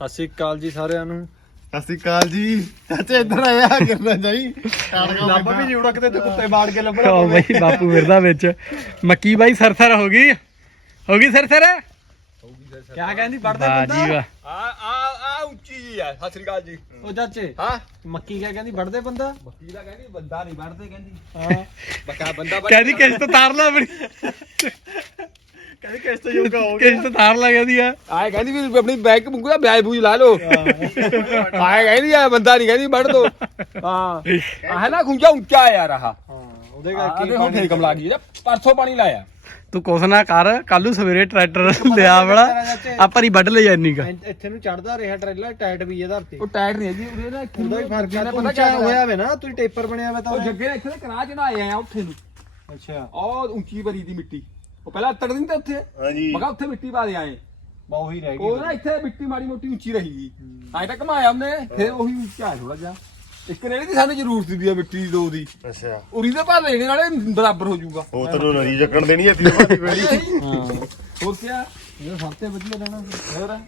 ਸਤਿ ਸ਼੍ਰੀ ਅਕਾਲ ਜੀ ਸਾਰਿਆਂ ਨੂੰ। ਸਤਿ ਸ਼੍ਰੀ ਅਕਾਲ ਜੀ। ਚਾਚੇ ਇੱਧਰ ਆਇਆ ਕਰਨਾ ਚਾਹੀ ਲੱਭ ਵੀ ਨਹੀਂ ਉੜਾ ਕਿਤੇ ਕੁੱਤੇ ਬਾੜ ਕੇ ਲੱਭਣਾ ਓ ਬਈ ਬਾਪੂ ਫਿਰਦਾ ਵਿੱਚ। ਮੱਕੀ ਬਾਈ ਸਰਸਰ ਹੋ ਗਈ? ਹੋ ਗਈ ਸਰਸਰ ਕਿਆ ਕਹਿੰਦੀ ਵੜਦੇ ਵਾਹ ਬੰਦਾ ਵਾਹ। ਆ ਆ ਆ ਉੱਚੀ ਜੀ ਆ ਸਤਿ ਸ੍ਰੀ ਅਕਾਲ ਜੀ। ਉਹ ਚਾਚੇ ਹਾਂ? ਮੱਕੀ ਕਿਆ ਕਹਿੰਦੀ ਵੜਦੇ ਬੰਦਾ? ਬੱਕੀ ਦਾ ਕਹਿੰਦੀ ਬੰਦਾ ਨਹੀਂ ਵੜਦੇ ਕਹਿੰਦੀ। ਹਾਂ। ਬੱਕਾ ਬੰਦਾ ਵੜ ਕਹਿੰਦੀ ਕਿਸ ਤੋਂ ਤਾਰ ਲਾ ਆਪਣੀ। ਕਹਿੰਦੀ ਕਿਸ ਤੋਂ ਯੋਗਾ ਹੋ ਕਿਸ ਤੋਂ ਤਾਰ ਲਾ ਕਹਿੰਦੀ ਆ ਆਏ ਕਹਿੰਦੀ ਵੀ ਆਪਣੀ ਬੈਗ ਮੁੰਗੂ ਦਾ ਵਿਆਜ ਬੂਜ ਲਾ ਲਓ ਆਏ ਕਹਿੰਦੀ ਆ ਬੰਦਾ ਨਹੀਂ ਕਹਿੰਦੀ ਵੜ ਦੋ ਹਾਂ ਆਹ ਨਾ ਖੁੰਝਾ ਉੱਚਾ ਆ ਯਾਰ ਆਹ ਹਾਂ ਉਹਦੇ ਆਹ ਕਰਕੇ ਤੇ ਹੁਣ ਫੇਰ ਕਮ ਲੱਗ ਗਈ ਪਰਸੋਂ ਪਾਣੀ ਲਾਇਆ ਤੂੰ ਕੁਛ ਨਾ ਕਰ ਕੱਲੂ ਸਵੇਰੇ ਟਰੈਕਟਰ ਲਿਆ ਵਾਲਾ ਆ ਭਰੀ ਵੱਢ ਲੈ ਜਾਨੀ ਕਾ ਇੱਥੇ- ਇੱਥੇ ਨੂੰ ਚੜਦਾ ਰਿਹਾ ਟ੍ਰੇਲਰ ਟਾਇਟ ਵੀ ਇਹਦਾ ਤੇ ਉਹ ਟਾਇਰ ਨਹੀਂ ਹੈ ਜੀ ਉਹਦੇ ਨਾ ਉਹਦਾ ਹੀ ਫ਼ਰਕ ਹੈ ਪਤਾ ਪਤਾ ਕਿਆ ਹੋਇਆ ਵੇ ਨਾ ਤੂੰ ਟੇਪਰ ਬਣਿਆ ਵੇ ਤਾਂ ਉਹ ਜੱਗੇ ਨੇ ਇੱਥੇ ਤੇ ਕਰਾ ਚੜਾਏ ਆ ਉੱਥੇ ਨੂੰ ਅੱਛਾ ਉਹ ਉੱਚੀ ਭਰੀ ਦੀ ਮਿੱਟੀ ਉਹ ਪਹਿਲਾਂ ਤੜ ਦਿੰਦੇ ਉੱਥੇ। ਹਾਂਜੀ। ਮੈਂ ਕਿਹਾ ਉੱਥੇ ਮਿੱਟੀ ਪਾ ਦੇ ਆਏ। ਬਾ ਉਹੀ ਰਹਿ ਉਹ ਗਈ ਨਾ ਇੱਥੇ ਮਿੱਟੀ ਮਾੜੀ ਮੋਟੀ ਉੱਚੀ ਰਹੀ ਐਂ ਤਾਂ ਘਮਾਇਆ ਉਹਨੇ ਫਿਰ ਉਹੀ ਉੱਚਾ ਥੋੜਾ ਜਿਹਾ। ਇੱਕ ਰੇੜੀ ਦੀ ਸਾਨੂੰ ਜ਼ਰੂਰਤ ਸੀ ਦੀ ਮਿੱਟੀ ਦੀ ਦੋ। ਦੀ ਅੱਛਾ। ਉਰੀ ਦੇ ਭਰ ਲੈਣੇ ਨਾਲੇ ਬਰਾਬਰ ਹੋ ਜਾਊਗਾ। ਉਹ ਤੈਨੂੰ ਨਰੀ ਚੱਕਣ ਦੇਣੀ ਹੈ ਤੀ ਭਾਦੀ ਬੇੜੀ ਹਾਂ। ਹੋਰ ਕੀ ਇਹ ਸਭ ਤੋਂ ਵਧੀਆ ਲੈਣਾ ਹੋਰ?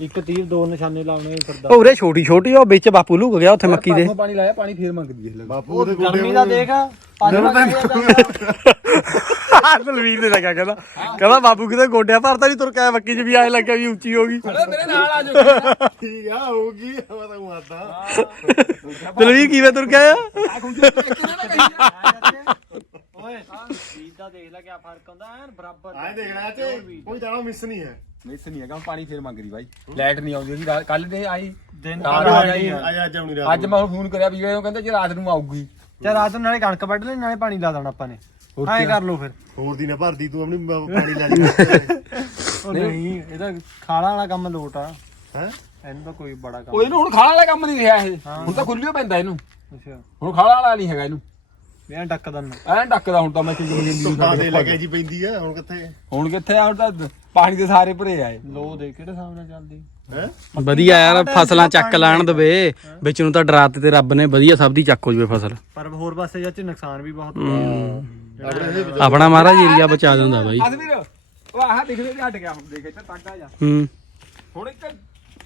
ਇੱਕ ਤੀਰ ਦੋ ਨਿਸ਼ਾਨੇ ਲਾਉਣੇ ਫਿਰਦਾ ਉਹ ਉਰੇ ਛੋਟੀ ਛੋਟੀ ਉਹ ਵਿੱਚ ਬਾਪੂ ਲੁਕ ਗਿਆ ਉੱਥੇ ਮੱਕੀ ਦੇ। ਪਾਣੀ ਲਾਇਆ ਪਾਣੀ ਫੇਰ ਮੰਗਦੀ ਹੈ ਬਾਪੂ ਉਹਦੇ ਗਰਮੀ ਦਾ ਦੇਖ ਦਲਵੀਰ ਨੇ ਲੱਗਾ ਕਹਿੰਦਾ ਕਹਿੰਦਾ ਬਾਪੂ ਕਿਤੇ ਗੋਡਿਆ ਭਰਤਾ ਨਹੀਂ ਤੁਰ ਕੇ ਆਇਆ ਮੱਕੀ 'ਚ ਵੀ ਆਏ ਲੱਗਿਆ ਵੀ ਉੱਚੀ ਹੋ ਗਈ। ਮੇਰੇ ਨਾਲ ਆ ਜਾਓ। ਠੀਕ ਆ ਹੋਊਗੀ ਮੈਂ ਤਾਂ ਮਾਰਦਾ। ਦਲਵੀਰ ਕਿਵੇਂ ਤੁਰ ਕੇ ਆਇਆ? ਆ ਗੁੰਜੇ ਕਿਹਨੇ ਨਾ ਕਹੀ ਓਏ ਬੀਜ ਦਾ ਦੇਖ ਲੈ ਕਿਆ ਫ਼ਰਕ ਹੁੰਦਾ ਐਨ ਬਰਾਬਰ ਆਏ ਦੇਖਣਾ ਤੇ ਕੋਈ ਦਾਣਾ ਮਿਸ ਨਹੀਂ ਹੈ। ਮਿਸ ਨਹੀਂ ਹੈਗਾ ਪਾਣੀ ਫੇਰ ਮੰਗਦੀ ਬਾਈ। ਲਾਈਟ ਨਹੀਂ ਆਉਂਦੀ ਉਹਦੀ ਕੱਲ ਦੇ ਆਈ ਦਿਨ ਰਾਤ ਆ ਨੂੰ ਜਾਣੀ ਆਈ ਆ। ਅੱਜ ਅੱਜ ਆਉਣੀ ਰਾਤ ਅੱਜ ਮੈਂ ਫੋਨ ਕਰਿਆ ਵੀ ਉਹ ਕਹਿੰਦਾ ਜੇ ਰਾਤ ਨੂੰ ਆਊਗੀ। ਤੇ ਰਾਤ ਨੂੰ ਨਾਲੇ ਕਣਕ ਵੱਢ ਲੈ ਨਾਲੇ ਪਾਣੀ ਲਾ ਦੇਣਾ ਆਪਾਂ ਨੇ। ਐਂ? ਕਰ ਲਓ ਫਿਰ। ਹੋਰ ਦੀ ਨਾ ਭਰਦੀ ਤੂੰ ਆਪਣੀ ਬ- ਪਾਣੀ ਲੈ ਲਈ। ਉਹ ਨਹੀਂ ਇਹਦਾ ਖਾਲਾ ਵਾਲਾ ਕੰਮ ਲੋਟ ਆ। ਹੈ? ਇਹਨੂੰ ਤਾਂ ਕੋਈ ਬੜਾ ਕੰਮ ਉਹ ਇਹਨੂੰ ਹੁਣ ਖਾਲਾ ਵਾਲਾ ਕੰਮ ਨਹੀਂ ਰਿਹਾ ਇਹ। ਹੁਣ ਤਾਂ ਖੁੱਲਿਓ ਪੈਂਦਾ ਇਹਨੂੰ। ਅੱਛਾ। ਹੁਣ ਖਾਲਾ ਵਾਲਾ ਨਹੀਂ ਹੈਗਾ ਇਹਨੂੰ। ਮੈਂ ਡੱਕ ਦੰਨ ਐਂ ਡੱਕਦਾ ਹੁਣ ਤਾਂ ਮੈਂ ਕਿੰਨੀ ਜਿੰਦੀ ਸੁੱਕਾ ਦੇ ਲੱਗੇ ਜੀ ਪੈਂਦੀ ਆ ਹੁਣ ਕਿੱਥੇ? ਹੁਣ ਕਿੱਥੇ ਆ ਹੁਣ ਤਾਂ ਪਾਣੀ ਦੇ ਸਾਰੇ ਭਰੇ ਆਏ ਲੋ ਦੇ ਕਿਹੜੇ ਹਿਸਾਬ ਨਾਲ ਚੱਲਦੀ? ਹੈ? ਵਧੀਆ ਯਾਰ ਫਸਲਾਂ ਚੱਕ ਲੈਣ ਦਵੇ। ਵਿੱਚ ਨੂੰ ਤਾਂ ਡਰਾ ਤੇ ਰੱਬ ਨੇ ਵਧੀਆ ਸਭ ਦੀ ਚੱਕ ਹੋ ਜਵੇ ਫਸਲ। ਪਰ ਹੋਰ ਪਾਸੇ ਜਾਂ ਚ ਨੁਕਸਾਨ ਵੀ ਬਹੁਤ ਆਪਣਾ ਮਹਾਰਾਜ ਏਰੀਆ ਬਚਾ ਦਿੰਦਾ ਬਾਈ। ਅਸਵੀਰ ਉਹ ਆਹ ਦਿਖਦੇ ਤੇ ਹਟ ਗਿਆ ਹੁਣ ਦੇਖ ਇੱਥੇ ਟਾਂਗਾ ਜਾ। ਹੂੰ। ਹੁਣ ਇੱਕ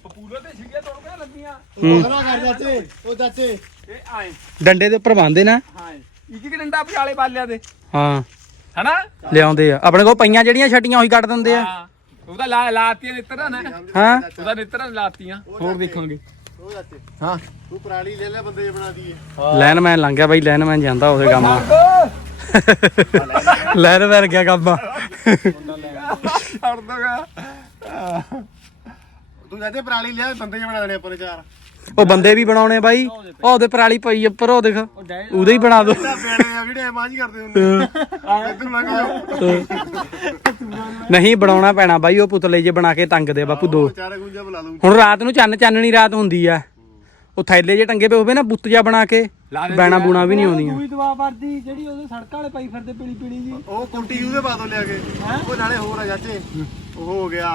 ਪਪੂਲਰ ਤੇ ਛਿੜੀਆਂ ਤੋੜ ਕੇ ਲੱਗੀਆਂ? ਉਹ ਨਾ ਕਰ ਚਾਚੇ। ਉਹ ਚਾਚੇ। ਇਹ ਆਏ। ਡੰਡੇ ਦੇ ਉੱਪਰ ਬੰਨਦੇ ਨਾ। ਹਾਂ ਇੱਕ ਇੱਕ ਡੰਡਾ ਪਛਾਲੇ ਬਾਲਿਆਂ ਦੇ। ਹਾਂ। ਹਨਾ? ਲਿਆਉਂਦੇ ਆ। ਆਪਣੇ ਕੋਲ ਪਈਆਂ ਜਿਹੜੀਆਂ ਛਟੀਆਂ ਉਹੀ ਕੱਢ ਦਿੰਦੇ ਆ। ਹਾਂ। ਉਹਦਾ ਲਾ ਲਾਤੀਆਂ ਨਿੱਤਰਾਂ ਨੇ। ਹਾਂ। ਉਹਦਾ ਨਿੱਤਰਾਂ ਲਾਤੀਆਂ। ਹੋਰ ਦੇਖਾਂਗੇ। ਉਹ ਹਾਂ। ਤੂੰ ਪਰਾਲੀ ਲੈ ਲੈ ਬੰਦੇ ਜੇ ਬਣਾ ਦਈਏ। ਲੈਨਮੈਨ ਲੰਘ ਗਿਆ ਬਾਈ ਲੈਨਮੈਨ ਜਾਂਦਾ ਉਹਦੇ ਕੰਮ ਲੈਨਮੈਨ ਗਿਆ ਕੰਮ ਛੱਡ ਦੋਗਾ ਤੂੰ ਚਾਚੇ ਪਰਾਲੀ ਲਿਆ ਬੰਦੇ ਜੇ ਬਣਾ ਦੇਣੇ ਆਪਾਂ ਨੇ ਚਾਰ। ਉਹ ਬੰਦੇ ਵੀ ਬਣਾਉਣੇ ਬਾਈ। ਉਹ ਉਹਦੇ ਪਰਾਲੀ ਪਈ ਉੱਪਰ ਉਹ ਦੇਖ। ਉਹਦੇ ਹੀ ਬਣਾ ਦੋ। ਜਿਹੜੇ ਮਾਂਝ ਕਰਦੇ ਹੁੰਦੇ ਨਹੀਂ ਬਣਾਉਣਾ ਪੈਣਾ ਬਾਈ ਉਹ ਪੁਤਲੇ ਜੇ ਬਣਾ ਕੇ ਟੰਗਦੇ ਆ ਬਾਪੂ ਦੋ। ਹੁਣ ਰਾਤ ਨੂੰ ਚੰਨ ਚਾਨਣੀ ਰਾਤ ਹੁੰਦੀ ਆ। ਉਹ ਥੈਲੇ ਜੇ ਟੰਗੇ ਪਏ ਹੋਵੇ ਨਾ ਬੁੱਤ ਜਾ ਬਣਾ ਕੇ ਬੈਣਾ ਬੂਣਾ ਵੀ ਨਹੀਂ ਆਉਂਦੀਆਂ। ਦੂਈ ਦਵਾ ਵਰਦੀ ਜਿਹੜੀ ਉਹਦੇ ਸੜਕਾਂ ਵਾਲੇ ਪਾਈ ਫਿਰਦੇ ਪੀਲੀ ਪੀਲੀ ਜੀ। ਉਹ ਕੁੰਟੀ ਉਹਦੇ ਬਾਦੋਂ ਲਿਆ ਕੇ। ਉਹ ਨਾਲੇ ਹੋਰ ਆ ਚਾਚੇ। ਉਹ ਹੋ ਗਿਆ।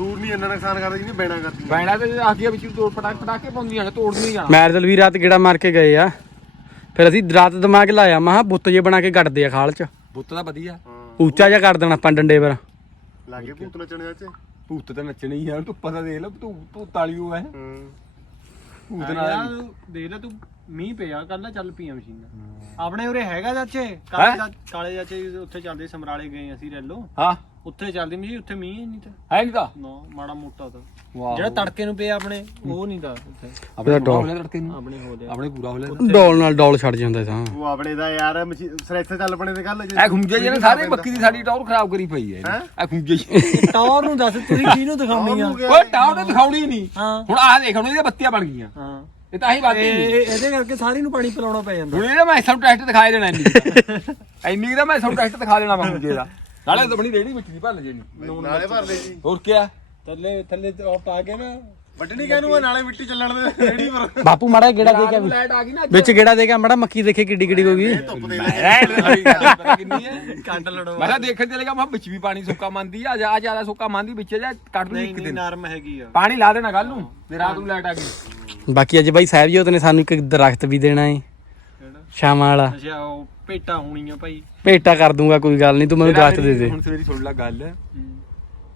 ਸੂਰ ਨਹੀਂ ਇੰਨਾ ਨੁਕਸਾਨ ਕਰਦਾ ਜਿਹਨੇ ਬੈਣਾ ਕਰਦੀ ਬੈਣਾ ਤੇ ਆ ਗਿਆ ਵਿੱਚ ਤੋੜ ਪਟਾਕ ਪਟਾਕੇ ਪਾਉਂਦੀਆਂ ਨੇ ਤੋੜ ਨਹੀਂ ਜਾਣਾ ਮੈਂ ਦਲਵੀਰ ਰਾਤ ਗੇੜਾ ਮਾਰ ਕੇ ਗਏ ਆ। ਫਿਰ ਅਸੀਂ ਰਾਤ ਦਿਮਾਗ ਲਾਇਆ ਮਹਾ ਬੁੱਤ ਜੇ ਬਣਾ ਕੇ ਗੱਡਦੇ ਆ ਖਾਲ ਚ। ਬੁੱਤ ਦਾ ਵਧੀਆ। ਹਾਂ। ਉੱਚਾ ਜਿਹਾ ਕਰ ਦੇਣਾ ਆਪਾਂ ਡੰਡੇ ਪਰ। ਲਾਗੇ ਭੂਤ ਨੱਚਣ ਚਾਚੇ ਭੂਤ ਤਾਂ ਨੱਚਣੀ ਆ ਧੁੱਪਾਂ ਦਾ ਦੇਖ ਲੈ ਤੂੰ ਉਹ ਹੈ ਹਾਂ। ਭੂਤ ਨਾਲ ਦੇਖ ਲੈ ਤੂੰ ਮੀਂਹ ਪਿਆ ਕੱਲ ਚੱਲ ਪਈਆਂ ਮਸ਼ੀਨਾਂ। ਆਪਣੇ ਉਰੇ ਹੈਗਾ ਚਾਚੇ? ਕਾਲੇ ਚਾਚੇ ਉੱਥੇ ਚੱਲਦੇ ਸਮਰਾਲੇ ਗਏ ਅਸੀਂ ਰੈਲੋ। ਹਾਂ। ਉੱਥੇ ਚੱਲਦੀ ਮਸ਼ੀਨ ਉੱਥੇ ਮੀਂਹ ਹੀ ਨਹੀਂ ਤਾਂ। ਹੈ ਨਹੀਂ ਤਾਂ? ਨਾ ਮਾੜਾ ਮੋਟਾ ਤਾਂ। ਵਾਹ। ਜਿਹੜਾ ਤੜਕੇ ਨੂੰ ਪਿਆ ਆਪਣੇ ਉਹ ਨਹੀਂ ਦਾ ਉੱਥੇ। ਆਪਣੇ ਡੋਲ। ਪੂਰਾ ਹੋ ਲਿਆ ਤੜਕੇ ਨੂੰ। ਆਪਣੇ ਹੋ ਲਿਆ ਆਪਣੇ ਪੂਰਾ ਹੋ ਲਿਆ ਡੋਲ ਨਾਲ ਡੋਲ ਛੱਡ ਜਾਂਦਾ ਤਾਂ। ਉਹ ਆਪਣੇ ਦਾ ਯਾਰ ਸਰੈਥੇ ਚੱਲ ਪਣੇ ਤੇ ਕੱਲ ਇਹ ਖੁੰਝੇ ਜਿਹਨੇ ਸਾਰੇ ਬੱਕੀ ਦੀ ਸਾਡੀ ਟੌਰ ਖਰਾਬ ਕਰੀ ਪਈ ਹੈ। ਇਹ ਖੁੰਝੇ ਟੌਰ ਨੂੰ ਦੱਸ ਤੁਸੀਂ ਕਿਹਨੂੰ ਦਿਖਾਉਣੀ ਆ ਓਏ ਟੌਰ ਤਾਂ ਦਿਖਾਉਣੀ ਨਹੀਂ। ਹੁਣ ਆਹ ਦੇਖ ਹੁਣ ਇਹਦੀਆਂ ਬੱਤੀਆਂ ਬਣ ਗਈਆਂ। ਹਾਂ। ਇਹ ਤਾਂ ਹੀ ਬਾਤ ਨਹੀਂ। ਇਹ- ਇਹਦੇ ਕਰਕੇ ਸਾਰੀ ਨੂੰ ਪਾਣੀ ਪਿਲਾਉਣਾ ਪੈ ਜਾਂਦਾ। ਹੁਣ ਇਹਦਾ ਮੈਂ ਸਭ ਟੈਸਟ ਦਿਖਾਏ ਦੇਣਾ ਇੰਨੀ ਕੁ। ਇੰਨੀ ਦਾ ਮੈਂ ਸਭ ਟੈਸਟ ਦਿਖਾ ਦੇਣਾ ਮੈਂ ਖੁੰਝੇ ਦਾ। ਨਾਲੇ ਤਾਂ ਬਣੀ ਰੇੜੀ ਵਿੱਚ ਦੀ ਭੰਨ ਜੇ ਨਹੀਂ ਨਾਲੇ ਭਰ ਲੈ ਜੀ। ਹੋਰ ਕੀ ਥੱਲੇ ਥੱਲੇ ਤੇ ਉਹ ਪਾ ਕੇ ਨਾ ਵੱਢਣੀ ਕਹਿਨੂੰ ਆ? ਨਾਲੇ ਮਿੱਟੀ ਚੱਲਣ ਦੇ ਰੇੜੀ ਪਰ ਬਾਪੂ ਮਾੜਾ ਗੇੜਾ ਦੇ ਕੇ ਆਵੀਂ। ਲਾਈਟ ਆ ਗਈ ਨਾ ਵਿੱਚ ਗੇੜਾ ਦੇ ਕੇ ਮਾੜਾ ਮੱਕੀ ਦੇਖੇ ਕਿੱਡੀ ਕਿੱਡੀ ਹੋ ਗਈ। ਧੁੱਪ ਦੇ ਕਿੰਨੀ ਹੈ ਕੱਢ ਲੜੋ ਮੈਂ ਕਿਹਾ ਦੇਖਣ ਤੇ ਲੱਗਾ ਮੈਂ ਕਿਹਾ ਵਿੱਚ ਵੀ ਪਾਣੀ ਸੁੱਕਾ ਮੰਦੀ ਆ ਜਾ ਜ਼ਿਆਦਾ ਸੁੱਕਾ ਮੰਦੀ ਵਿੱਚ ਜਾ ਕੱਢ ਲੂ ਨਹੀਂ ਇੱਕ ਦਿਨ। ਨਰਮ ਹੈਗੀ ਆ। ਪਾਣੀ ਲਾ ਦੇਣਾ ਕੱਲ ਨੂੰ ਤੇ ਰਾਤ ਨੂੰ ਲਾਈਟ ਆ ਗਈ। ਬਾਕੀ ਅੱਜ ਬਾਈ ਸਾਹਿਬਜੋਤ ਨੇ ਸਾਨੂੰ ਇੱਕ ਦਰਖਤ ਵੀ ਦੇਣਾ ਏ। ਸ਼ਾਮਾਂ ਵਾਲਾ। ਅੱਛਾ ਉਹ ਪੇਟਾ ਹੋਣੀਆਂ ਭਾਈ। ਭੇਟਾ ਕਰ ਦੂੰਗਾ ਕੋਈ ਗੱਲ ਨਹੀਂ ਤੂੰ ਮੈਨੂੰ ਦਰਖਤ ਦੇ ਦੇ। ਹੁਣ ਸਵੇਰੀ ਸੁਣ ਲੈ ਗੱਲ।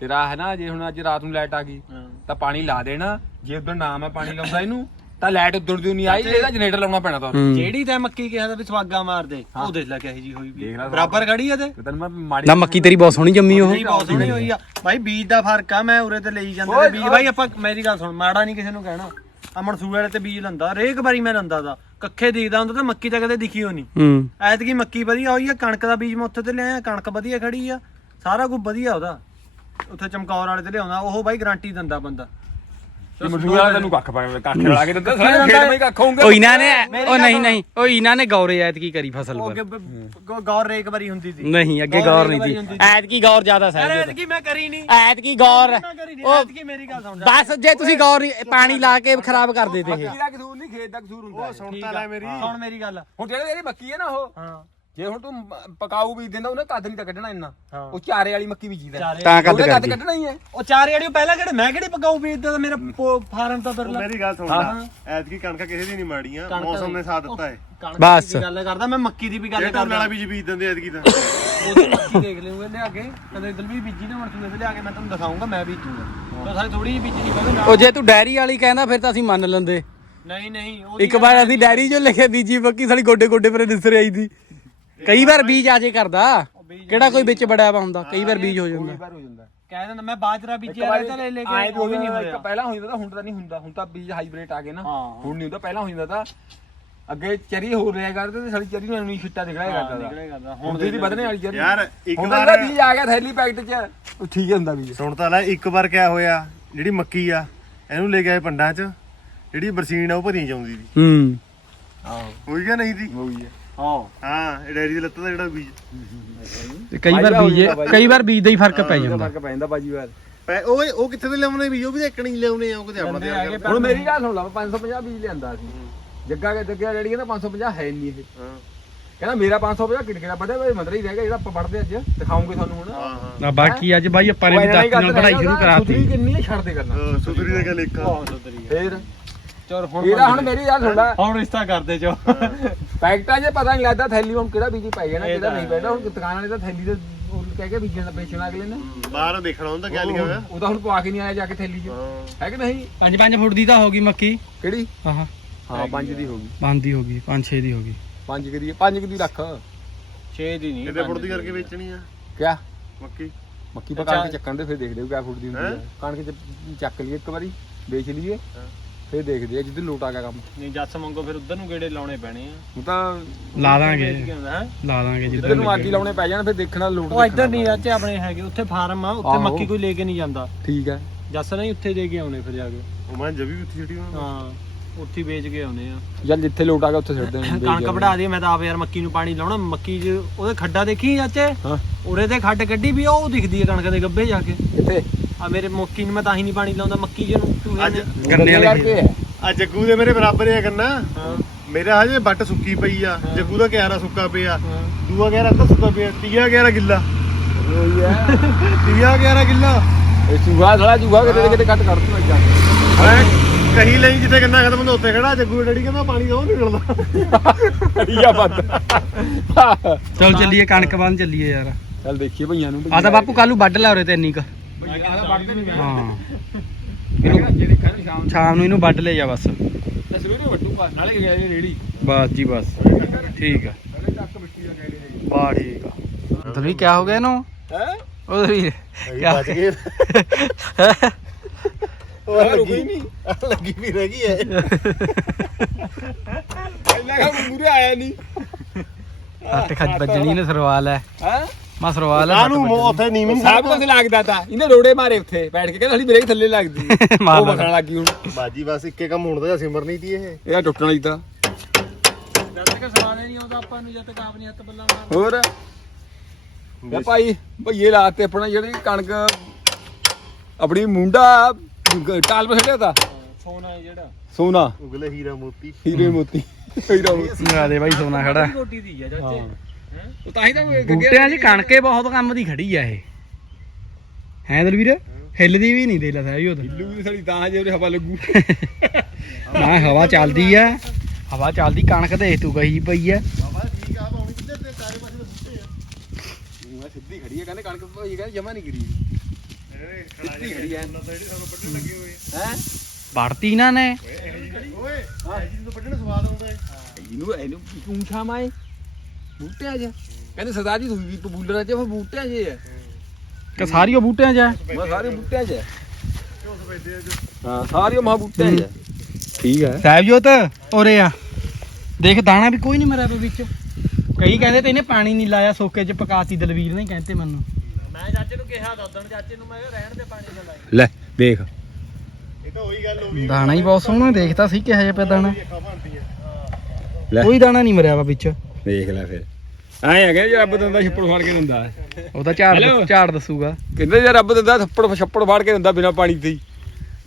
ਤੇਰਾ ਹੈ ਨਾ ਜੇ ਹੁਣ ਅੱਜ ਰਾਤ ਨੂੰ ਲਾਈਟ ਆ ਗਈ ਤਾਂ ਪਾਣੀ ਲਾ ਦੇਣਾ। ਜੇ ਉਦੋਂ ਨਾ ਮੈਂ ਪਾਣੀ ਲਾਉਂਦਾ ਇਹਨੂੰ ਤਾਂ ਲਾਈਟ ਉਦੋਂ ਦੀ ਨਹੀਂ ਆਈ ਇਹਦਾ ਜਨਰੇਟਰ ਲਾਉਣਾ ਪੈਣਾ ਤਾਂ। ਹੂੰ। ਜਿਹੜੀ ਤੈ ਮੱਕੀ ਕਿਹਾ ਤਾਂ ਵੀ ਸਵਾਗਾ ਮਾਰਦੇ ਉਹ ਦੇਖ ਲੈ ਕਿਹੋ ਜੀ ਹੋਈ ਵੀ। ਬਰਾਬਰ ਖੜੀ ਆ ਤੇ? ਤੇ ਤੈਨੂੰ ਮੈਂ ਮਾੜੀ ਨਾ ਮੱਕੀ ਤੇਰੀ ਬਹੁਤ ਸੋਹਣੀ ਜੰਮੀ ਉਹ। ਨਹੀਂ ਬਹੁਤ ਸੋਹਣੀ ਹੋਈ ਆ। ਭਾਈ ਬੀਜ ਦਾ ਫ਼ਰਕ ਆ ਮੈਂ ਉਰੇ ਤੇ ਲਈ ਜਾਂਦੇ ਤੇ ਬੀਜ। ਭਾਈ ਆਪਾਂ ਮੇਰੀ ਗੱਲ ਸੁਣ ਮਾੜਾ ਨਹੀਂ ਕਿਸੇ ਨੂੰ ਕਹਿਣਾ। ਆ ਮਨਸੂਬੇ ਵਾਲੇ ਤੇ ਬੀਜ ਲੰਦਾ ਰੇਕ ਵਾਰੀ ਮੈਂ ਲੰਦਾ ਦਾ। ਕੱਖੇ ਦੀਦਾ ਹੁੰਦਾ ਤਾਂ ਮੱਕੀ ਤਾਂ ਕਦੇ ਦਿਖੀ ਹੋ ਨਹੀਂ। ਹੂੰ। ਐਤਕੀ ਮੱਕੀ ਵਧੀਆ ਹੋਈ ਆ ਕਣਕ ਦਾ ਬੀਜ ਮੈਂ ਉੱਥੇ ਤੇ ਲਿਆਇਆ ਕਣਕ ਵਧੀਆ ਖੜੀ ਆ ਸਾਰਾ ਕੁਝ ਵਧੀਆ ਉਹਦਾ। ਉੱਥੇ ਚਮਕੌਰ ਵਾਲੇ ਤੇ ਲਿਆਉਂਦਾ ਉਹ ਬਾਈ ਗਾਰੰਟੀ ਦਿੰਦਾ ਬੰਦਾ। ਇਹ ਮਜ਼ਦੂਰ ਵਾਲਾ ਤੈਨੂੰ ਕੱਖ ਪਾਇਆ ਕੱਖ ਲਾ ਕੇ ਦਿੰਦਾ ਸਾਰਾ ਖੇਤ ਮੈਂ ਕੱਖ ਹੋਊਗਾ। ਉਹ ਇਹਨਾਂ ਨੇ ਉਹ ਨਹੀਂ ਨਹੀਂ ਉਹ ਇਹਨਾਂ ਨੇ ਗੌਰੇ ਐਤਕੀ ਕਰੀ ਫਸਲ ਉਹ ਪਰ ਅੱਗੇ ਬ- ਗੌ- ਗੌਰ ਰੇਕ ਵਾਰੀ ਹੁੰਦੀ ਸੀ। ਨਹੀਂ ਅੱਗੇ ਗੌਰ ਨਹੀਂ ਸੀ। ਐਤਕੀ ਗੌਰ ਜ਼ਿਆਦਾ ਅਰੇ ਸਹਿਜ ਐਤਕੀ ਮੈਂ ਕਰੀ ਨਹੀਂ। ਐਤਕੀ ਗੌਰ ਮੈਂ ਕਰੀ ਨਹੀਂ। ਉਹ ਐਤਕੀ ਮੇਰੀ ਗੱਲ ਸੁਣ ਜਾ। ਬਸ ਜੇ ਤੁਸੀਂ ਗੌਰ ਨਹੀਂ- ਪਾਣੀ ਲਾ ਕੇ ਖਰਾਬ ਕਰ ਦੇਤੇ ਇਹ ਮੱਕੀ ਦਾ ਕਸੂਰ ਨਹੀਂ ਖੇਤ ਦਾ ਕਸੂਰ ਹੁੰਦਾ ਹੈ। ਸੁਣਤਾ ਲੈ ਮੇਰੀ। ਸੁਣ ਮੇਰੀ ਗੱਲ। ਹੁਣ ਜਿਹੜੇ ਇਹਦੀ ਮੱਕੀ ਹੈ ਨਾ ਉਹ ਹਾਂ। ਜੇ ਹੁਣ ਤੂੰ ਮ- ਪਕਾਊ ਬੀਜ ਦਿੰਦਾ ਉਹਨੇ ਕੱਦ ਨਹੀਂ ਤਾਂ ਕੱਢਣਾ ਇੰਨਾ। ਹਾਂ। ਉਹ ਚਾਰੇ ਵਾਲੀ ਮੱਕੀ ਬੀਜੀਦਾ। ਚਾਰੇ ਤਾਂ ਕੱਦ ਉਹਨੇ ਕੱਦ ਕਰਦੀ। ਕੱਢਣਾ ਹੀ ਹੈ। ਉਹ ਚਾਰ ਵਾਲੀ ਪਹਿਲਾਂ ਕਿਹੜੇ ਮੈਂ ਕਿਹੜੇ ਪਕਾਉ ਵੇਚਦਾ ਤਾਂ ਮੇਰਾ ਪੋ- ਫਾਰਮ ਤਾਂ ਫਿਰ ਮੇਰੀ ਗੱਲ ਸੁਣ ਲੈ। ਐਤਕੀ ਕਣਕਾਂ ਕਿਸੇ ਦੀ ਨਹੀਂ ਮਾੜੀਆਂ ਕਣਕ ਮੌਸਮ ਨੇ ਸਾਥ ਦਿੱਤਾ ਹੈ ਕਣਕ ਬਸ। ਦੀ ਗੱਲ ਕਰਦਾ ਮੈਂ ਮੱਕੀ ਦੀ ਵੀ ਗੱਲ ਜੇ ਤੂੰ ਕਰਦਾ। ਨਾਲਾ ਬੀਜ ਬੀਜ ਦਿੰਦੇ ਐਤਕੀ ਤਾਂ। ਉਹ ਤਾਂ ਮੱਕੀ ਦੇਖ ਲਵਾਂਗੇ ਲਿਆ ਕੇ ਕਦੇ ਇਧਰ ਵੀ ਬੀਜੀ ਨਾ ਮਰਤੂਏ ਤੇ ਲਿਆ ਕੇ ਮੈਂ ਤੁਹਾਨੂੰ ਦਿਖਾਉਂਗਾ ਮੈਂ ਬੀਜੂਗਾ। ਤਾਂ ਸਾਰੇ ਥੋੜੀ ਜਿਹੀ ਬੀਜਣੀ ਪਵੇ ਨਾ ਉਹ ਜੇ ਤੂੰ ਡੈਰੀ ਵਾਲੀ ਕਹਿੰਦਾ ਫਿਰ ਤਾਂ ਅਸੀਂ ਮੰਨ ਲੈਂਦੇ। ਨਹੀਂ ਨਹੀਂ ਉਹਦੀ ਇੱਕ ਵਾਰ ਅਸੀਂ ਡੈਰੀ 'ਚੋਂ ਲਿਖਿਆ ਬੀਜੀ ਸਾਡੀ ਗੋਡੇ ਗੋਡੇ ਪਰ ਨਿਸਰ ਆਈ ਦੀ ਕਈ ਵਾਰ ਬੀਜ ਆਜੇ ਕਰਦਾ। ਕਿਹੜਾ ਕੋਈ ਵਿੱਚ ਬੜਿਆ ਵਾ ਹੁੰਦਾ ਕਈ ਵਾਰ ਬੀਜ ਹੋ ਜਾਂਦਾ। ਵਾਰ ਹੋ ਜਾਂਦਾ। ਕਹਿ ਦਿੰਦਾ ਮੈਂ ਬਾਜਰਾ ਬੀਜਿਆ ਰਿਹਾ ਤਾਂ ਲੈ ਲੈ ਆਏ ਕੇ ਉਹ ਵੀ ਨਹੀਂ ਹੋਇਆ। ਪਹਿਲਾਂ ਹੋ ਜਾਂਦਾ ਤਾਂ ਹੁਣ ਤਾਂ ਨਹੀਂ ਹੁੰਦਾ ਹੁਣ ਤਾਂ ਬੀਜ ਹਾਈਬ੍ਰਿਡ ਆ ਗਏ ਨਾ। ਹੁਣ ਨਹੀਂ ਹੁੰਦਾ ਪਹਿਲਾਂ ਹੋ ਜਾਂਦਾ ਤਾਂ ਅੱਗੇ ਚਰੀ ਹੋ ਰਿਹਾ ਕਰਦੇ ਤੇ ਸਾਡੀ ਚਰੀ ਨੂੰ ਨਹੀਂ ਛਿੱਟਾ ਨਿਕਲਿਆ ਕਰਦਾ ਤਾ। ਨਿਕਲੇ ਕਰਦਾ। ਹੁਣ ਦੀ ਵਧਣੇ ਵਾਲੀ ਚਰੀ। ਯਾਰ ਇੱਕ ਹੁਣ ਤਾਂ ਵਾਰ ਬੀਜ ਆ ਗਿਆ ਥੈਲੀ ਪੈਕਟ ਚ ਉਹ ਠੀਕ ਹੁੰਦਾ ਬੀਜ। ਸੁਣਤਾ ਲੈ ਇੱਕ ਵਾਰ ਕਿਆ ਹੋਇਆ ਜਿਹੜੀ ਮੱਕੀ ਆ ਇਹਨੂੰ ਲੈ ਕੇ ਆਏ ਪਿੰਡਾਂ 'ਚ। ਜਿਹੜੀ ਬਰਸੀਨ ਆ ਉਹ ਭਰੀਆਂ ਚਾਉਂਦੀ ਸੀ। ਹੂੰ। ਆਹੋ। ਹੋਈ ਗਿਆ ਨਹੀਂ ਸੀ? ਹੋਈ ਹੈ ਹਾਂ। ਹਾਂ ਇਹ ਡੈਰੀ ਦੇ ਲੱਤਾਂ ਦਾ ਜਿਹੜਾ ਬੀਜ। ਤੇ ਕਈ ਵਾਰ ਬੀਜ ਕਈ ਵਾਰ ਬੀਜ ਦਾ ਹੀ ਫ਼ਰਕ ਪੈ ਜਾਂਦਾ। ਫ਼ਰਕ ਪੈਂਦਾ ਬਾਜੀ ਵਾਰ। ਪੈ ਉਹ ਉਹ ਕਿੱਥੇ ਤੇ ਲਿਆਉਣੇ ਬੀਜ? ਉਹ ਵੀ ਤਾਂ ਇੱਕ ਨਹੀਂ ਲਿਆਉਣੇ ਆ ਉਹ ਕਿਤੇ ਆਪਣਾ ਤਿਆਰ ਕਰਦੇ। ਹੁਣ ਮੇਰੀ ਗੱਲ ਸੁਣ ਲਾ 550 ਬੀਜ ਲਿਆਂਦਾ ਸੀ। ਜੱਗਾ ਕੇ ਜੱਗਾ ਜਿਹੜੀ ਕਹਿੰਦਾ 550 ਹੈ ਨਹੀਂ ਇਹ। ਹਾਂ। ਕਹਿੰਦਾ ਮੇਰਾ 550 ਕਿਟਕਿੜਾ ਵੱਡੇ ਵੇ ਮਤਲਬ ਹੀ ਰਹਿ ਗਿਆ ਜਿਹੜਾ ਆਪਾਂ ਪੜਦੇ ਅੱਜ। ਦਿਖਾਉਂਗੇ ਤੁਹਾਨੂੰ ਹੁਣ। ਹਾਂ ਹਾਂ। ਨਾ ਬਾਕੀ ਅੱਜ ਬਾਈ ਆਪਾਂ ਨੇ ਵੀ ਦਾਤੀ ਨਾਲ ਪੜਾਈ ਸ਼ੁਰੂ ਕਰਾਤੀ। ਸੁਧਰੀ ਕਿੰਨੀ ਹੈ ਛੱਡ ਦੇ ਕਰਨਾ। ਅਹ ਸੁਧਰੀ ਦਾ ਗੱਲ ਇੱਕ ਆ। ਬਹੁਤ ਸੁਧਰੀ ਫੇਰ? ਚਲ ਹੁਣ ਇਹਦਾ ਹੁਣ ਮੇਰੀ ਗੱਲ ਸੁਣ ਲੈ। ਹੁਣ ਰਿਸ਼ਤਾ ਕਰਦੇ ਜੋ। ਪੈਕਟਾਂ 'ਚ ਪਤਾ ਨਹੀਂ ਲੱਗਦਾ ਥੈਲੀ ਹੁਣ ਕਿਹੜਾ ਬੀਜੀ ਪਾਈ ਜਾਣਾ ਕਿਹੜਾ ਨਹੀਂ ਪੈਣਾ ਹੁਣ ਦੁਕਾਨ ਵਾਲੇ ਤਾਂ ਥੈਲੀ ਦੇ ਉਹ ਕਹਿ ਕੇ ਬੀਜਣ ਦਾ ਵੇਚਣਾ ਅਗਲੇ ਨੇ। ਬਾਹਰ ਦੇਖਣਾ ਹੁੰਦਾ ਕਿਆ ਲਿਖਿਆ ਹੋਇਆ। ਉਹ ਤਾਂ ਹੁਣ ਪਵਾ ਕੇ ਨਹੀਂ ਆਇਆ ਜਾ ਕੇ ਥੈਲੀ 'ਚ। ਹਾਂ। ਹੈ ਕਿ ਨਹੀਂ? 5-5 ਫੁੱਟ ਦੀ ਤਾਂ ਹੋ ਗਈ ਮੱਕੀ। ਕਿਹੜੀ? ਆਹ। ਹਾਂ ਪੰਜ ਦੀ ਹੋ ਗਈ। ਪੰਜ ਦੀ ਹੋ ਗਈ 5-6 ਦੀ ਹੋ ਗਈ। ਪੰਜ ਕਿ ਦੀ ਪੰਜ ਕਿ ਦੀ ਰੱਖ। 6 ਦੀ ਨਹੀਂ ਕਿਤੇ ਫੁੱਟ ਦੀ ਕਰਕੇ ਵੇਚਣੀ ਆ। ਕਿਆ? ਮੱਕੀ। ਮੱਕੀ ਪਕਾ ਕੇ ਚੱਕਣ ਦੇ ਫਿਰ ਦੇਖਦੇ ਹੋ ਕਿਆ ਫੁੱਟ ਦੀ ਹੁੰਦੀ ਹੈਂ? ਹੈ? ਕਣਕ ਚ ਚੱਕ ਲਈਏ ਇੱਕ ਵਾਰੀ ਵੇਚ ਲਈਏ। ਫਿਰ ਦੇਖਦੇ ਆ ਜਿੱਦ ਲੋਟ ਆ ਗਿਆ ਕੰਮ। ਨਹੀਂ ਜੱਸ ਮੰਗੋ ਫਿਰ ਉਧਰ ਨੂੰ ਗੇੜੇ ਲਾਉਣੇ ਪੈਣੇ ਆ। ਹੁਣ ਤਾਂ ਲਾ ਦਾਂਗੇ। ਲਾ ਦਾਂਗੇ ਜਿੱਦ ਜਿੱਦਾਂ ਨੂੰ ਆਗੀ ਲਾਉਣੇ ਪੈ ਜਾਣ ਫਿਰ ਦੇਖਣਾ ਲੋਟ ਉਹ ਇੱਧਰ ਨਹੀਂ ਚਾਚੇ ਆਪਣੇ ਹੈਗੇ ਉੱਥੇ ਫਾਰਮ ਆ ਉੱਥੇ ਆਹੋ। ਮੱਕੀ ਕੋਈ ਲੈ ਕੇ ਨਹੀਂ ਜਾਂਦਾ। ਠੀਕ ਹੈ ਜੱਸ ਨਹੀਂ ਉੱਥੇ ਦੇ ਕੇ ਆਉਣੇ ਫਿਰ ਜਾ ਕੇ। ਉਹ ਮੈਂ ਜਵੀ ਉੱਥੇ ਛੱਡੀ ਹੋਣਾ। ਹਾਂ ਉੱਥੇ ਹੀ ਵੇਚ ਕੇ ਆਉਣੇ ਆ। ਜਾਂ ਜਿੱਥੇ ਲੋਟ ਆ ਗਿਆ ਉੱਥੇ ਛੱਡ ਦੇਣ ਕਣਕ ਵਢਾ ਦੀ ਮੈਂ ਤਾਂ ਆਪ ਯਾਰ ਮੱਕੀ ਨੂੰ ਪਾਣੀ ਲਾਉਣਾ ਮੱਕੀ 'ਚ ਉਹਦੇ ਖੱਡਾ ਦੇਖੀ ਚਾਚੇ ਹਾਂ। ਉਰੇ ਤੇ ਖੱਡ ਕੱਢੀ ਵੀ ਉਹ ਦਿਖਦੀ ਹੈ ਕਣਕ ਦੇ ਗੱਭੇ ਜਾ ਕੇ। ਕਿੱਥੇ? ਆ ਮੇਰੇ ਮੱਕੀ ਨੂੰ ਮੈਂ ਤਾਂ ਹੀ ਨਹੀਂ ਪਾਣੀ ਲਾਉਂਦਾ ਮੱਕੀ ਜਿਹਨੂੰ ਚੂਹੇ ਅੱਜ ਨੇ। ਗੰਨੇ ਵਾਲੇ ਕੇ ਹੈ ਆ। ਜੱਗੂ ਦੇ ਮੇਰੇ ਬਰਾਬਰ ਹੀ ਆ ਗੰਨਾ। ਹਾਂ। ਮੇਰਾ ਹਜੇ ਬੱਟ ਸੁੱਕੀ ਪਈ ਆ ਜੱਗੂ ਦਾ ਕਿਆਰਾ ਸੁੱਕਾ ਪਿਆ ਹਾਂ। ਦੂਆ ਕਿਆਰਾ ਅੱਧਾ ਸੁੱਕਾ ਪਿਆ ਤੀਆ ਕਿਆਰਾ ਗਿੱਲਾ। ਉਹੀ ਹੈ ਤੀਆ ਕਿਆਰਾ ਗਿੱਲਾ। ਇਹ ਚੂਹਾ ਥੋੜਾ ਚੂਹਾ ਕਿਤੇ ਕਿਤੇ ਕੱਟ ਕੱਢ ਦੂੰ ਜਾ ਮੈਂ ਕਹੀ ਲਈ ਜਿੱਥੇ ਗੰਨਾ ਖਤਮ ਹੁੰਦਾ ਉੱਥੇ ਖੜਾ ਜੱਗੂ ਦਾ ਡੈਡੀ ਕਹਿੰਦਾ ਪਾਣੀ ਦਾ ਨਿਕਲਦਾ ਅੜੀਆ ਬੰਦ ਚਲ ਚੱਲੀਏ ਕਣਕ ਬੰਨ ਚੱਲੀਏ ਯਾਰ। ਚੱਲ ਦੇਖੀਏ ਭਈਆਂ ਨੂੰ। ਆ ਤਾਂ ਬਾਪੂ ਕੱਲੂ ਵੱਢ ਲੈ ਉਰੇ ਤੇ ਇੰਨੀ ਕ। ਹਾਂ। ਸ਼ਾਮ ਨੂੰ ਇਹਨੂੰ ਵੱਢ ਲੈ ਜਾ ਬਸ। ਬਸ ਜੀ ਬਸ। ਠੀਕ ਆ। ਬਾ ਠੀਕ ਆ। ਤਵੀ ਕੀ ਹੋ ਗਿਆ ਇਹਨੂੰ? ਹੈ? ਉਹ ਵੀ ਕਿਆ? ਬਚ ਗਏ। ਉਹ ਲੱਗੀ ਨਹੀਂ ਲੱਗੀ ਵੀ ਰਹਿ ਗਈ ਐ। ਇੰਨਾ ਕੰਮ ਮੂਰੇ ਆਇਆ ਨਹੀਂ ਹੱਥ ਖੱਜ ਵੱਜਣੀ ਨੇ ਸਰਵਾਲ ਹੈ ਹੈ? ਮਾ ਸਰਵਾਲ ਹੈ ਕਾਨੂੰ ਮੋ ਉੱਥੇ ਨੀਵੀਂ ਸਭ ਕੁਝ ਲੱਗਦਾ ਤਾ। ਇਹਨੇ ਰੋੜੇ ਮਾਰੇ ਉੱਥੇ ਬੈਠ ਕੇ ਕਹਿੰਦਾ ਸਾਡੀ ਬ੍ਰੇਕ ਥੱਲੇ ਲੱਗਦੀ ਮਾਰ ਉਹ ਲਾ। ਮਖਣ ਲੱਗੀ ਹੁਣ। ਬਾਜੀ ਬਸ ਇੱਕੇ ਕੰਮ ਹੁਣ ਦਾ ਸਿਮਰ ਨਹੀਂ ਤੀ ਇਹ। ਇਹਦਾ ਟੁੱਟਣ ਵਾਲੀ ਤਾਂ। ਜਦ ਤੱਕ ਸਵਾਲ ਹੀ ਨਹੀਂ ਆਉਂਦਾ ਆਪਾਂ ਨੂੰ ਜਦ ਤੱਕ ਆਪ ਨਹੀਂ ਹੱਥ ਬੱਲਾ ਮਾਰਨਾ। ਹੋਰ? ਯਾ ਭਾਈ ਭਈਏ ਲਾਤੇ ਆਪਣਾ ਜਿਹੜੀ ਕਣਕ ਆਪਣੀ ਮੁੰਡਾ ਟਾਲ ਪੇ ਛੱਡਿਆ ਤਾ? ਸੋਨਾ ਜਿਹੜਾ। ਸੋਨਾ। ਉਗਲੇ ਹੀਰਾ ਮੋਤੀ। ਹੀਰੇ ਮੋਤੀ। ਹੀਰਾ ਮੋਤੀ। ਦੇ ਸੋਨਾ ਖੜਾ। ਰੋਟੀ ਦੀ ਆ ਚਾਚੇ। ਹੈਂ? ਉਹ ਤਾਂ ਹੀ ਤਾਂ ਬੂਟਿਆਂ 'ਚ ਕਣਕੇ ਬਹੁਤ ਕੰਮ ਦੀ ਖੜੀ ਆ ਇਹ। ਹੈ ਦਲਵੀਰ? ਹਿੱਲਦੀ ਵੀ ਨਹੀਂ ਦੇ ਲਾ ਸਾਈ ਉਹ ਹਿੱਲੂ ਵੀ ਸਾਡੀ ਤਾਂ ਜੇ ਉਹਦੇ ਹਵਾ ਲੱਗੂ। ਨਾ ਹਵਾ ਚੱਲਦੀ ਆ। ਹਵਾ ਚੱਲਦੀ ਕਣਕ ਦੇਖ ਤੂੰ ਕਹੀ ਪਈ ਆ। ਬਾਬਾ ਠੀਕ ਆ ਪਾਉਣੀ ਕਿੱਧਰ ਤੇ ਚਾਰੇ ਪਾਸੇ ਦੇ ਸੁੱਤੇ ਆ। ਮੈਂ ਸਿੱਧੀ ਖੜੀ ਹੈ ਕਹਿੰਦੇ ਕਣਕ ਭਾਈ ਕਹਿੰਦੇ ਜਮਾ ਨਹੀਂ ਗਰੀ। ਮੇਰੇ ਕਿੱਤੀ ਖੜੀ ਐ ਹੈ? ਵੜਤੀ ਇਹਨਾਂ ਨੇ। ਓਏ ਆਹ ਜੀ ਨੂੰ ਵੱਢਣ ਸਵਾਦ ਆਉਂਦਾ ਹੈ। ਇਹਨੂੰ ਇਹਨੂੰ ਕਿਉਂ ਛਾਵਾਏ ਬੂਟਿਆਂ 'ਚ। ਕਹਿੰਦੇ ਸਰਦਾਰ ਜੀ ਤੁਸੀਂ ਵੀ ਪਪੂਲਰ 'ਚ ਫਿਰ ਬੂਟਿਆਂ 'ਚ ਹੀ ਹੈ ਕਿ ਸਾਰੀ ਉਹ ਬੂਟਿਆਂ 'ਚ ਆ? ਮੈਂ ਸਾਰੇ ਬੂਟਿਆਂ 'ਚ ਹੈ ਕਿਉਂ ਸਵੇਦੇ ਅੱਜ ਹਾਂ ਸਾਰੇ ਮਾ ਬੂਟਿਆਂ 'ਚ ਹੈ ਠੀਕ ਹੈ ਸਾਹਿਬਜੋਤ ਉਰੇ ਆ। ਦੇਖ ਦਾਣਾ ਵੀ ਕੋਈ ਨਹੀਂ ਮਰਿਆ ਪਿਆ ਵਿੱਚ। ਕਈ ਕਹਿੰਦੇ ਤੇ ਇਹਨੇ ਪਾਣੀ ਨਹੀਂ ਲਾਇਆ ਸੋਕੇ 'ਚ ਪਕਾਤੀ ਦਲਵੀਰ ਨੇ ਕਹਿੰਦੇ ਮੈਨੂੰ। ਮੈਂ ਚਾਚੇ ਨੂੰ ਕਿਹਾ ਦਦਣ ਚਾਚੇ ਨੂੰ ਮੈਂ ਕਿਹਾ ਰਹਿਣ ਦੇ ਪਾਣੀ ਦੇ ਲਾਈ ਲੈ ਦੇਖ। ਇਹ ਤਾਂ ਉਹੀ ਗੱਲ ਹੋ ਗਈ। ਦਾਣਾ ਹੀ ਬਹੁਤ ਸੋਹਣਾ ਦੇਖਦਾ ਸੀ ਕਿਹੋ ਜਿਹਾ ਪਿਆ ਦਾਣਾ। ਹੈ। ਲੈ। ਕੋਈ ਦਾਣਾ ਨਹੀਂ ਮਰਿਆ ਵਾ ਵਿੱਚ। ਦੇਖ ਲੈ ਫਿਰ। ਐਂ ਹੈਗਾ ਜੇ ਰੱਬ ਦਿੰਦਾ ਛੱਪੜ ਫਾੜ ਕੇ ਦਿੰਦਾ। ਉਹਦਾ ਝਾੜ Hello? ਝਾੜ ਦੱਸੂਗਾ। ਕਹਿੰਦੇ ਜੇ ਰੱਬ ਦਿੰਦਾ ਥੱਪੜ ਛੱਪੜ ਫਾੜ ਕੇ ਦਿੰਦਾ ਬਿਨਾ ਪਾਣੀ ਤੇ ਹੀ।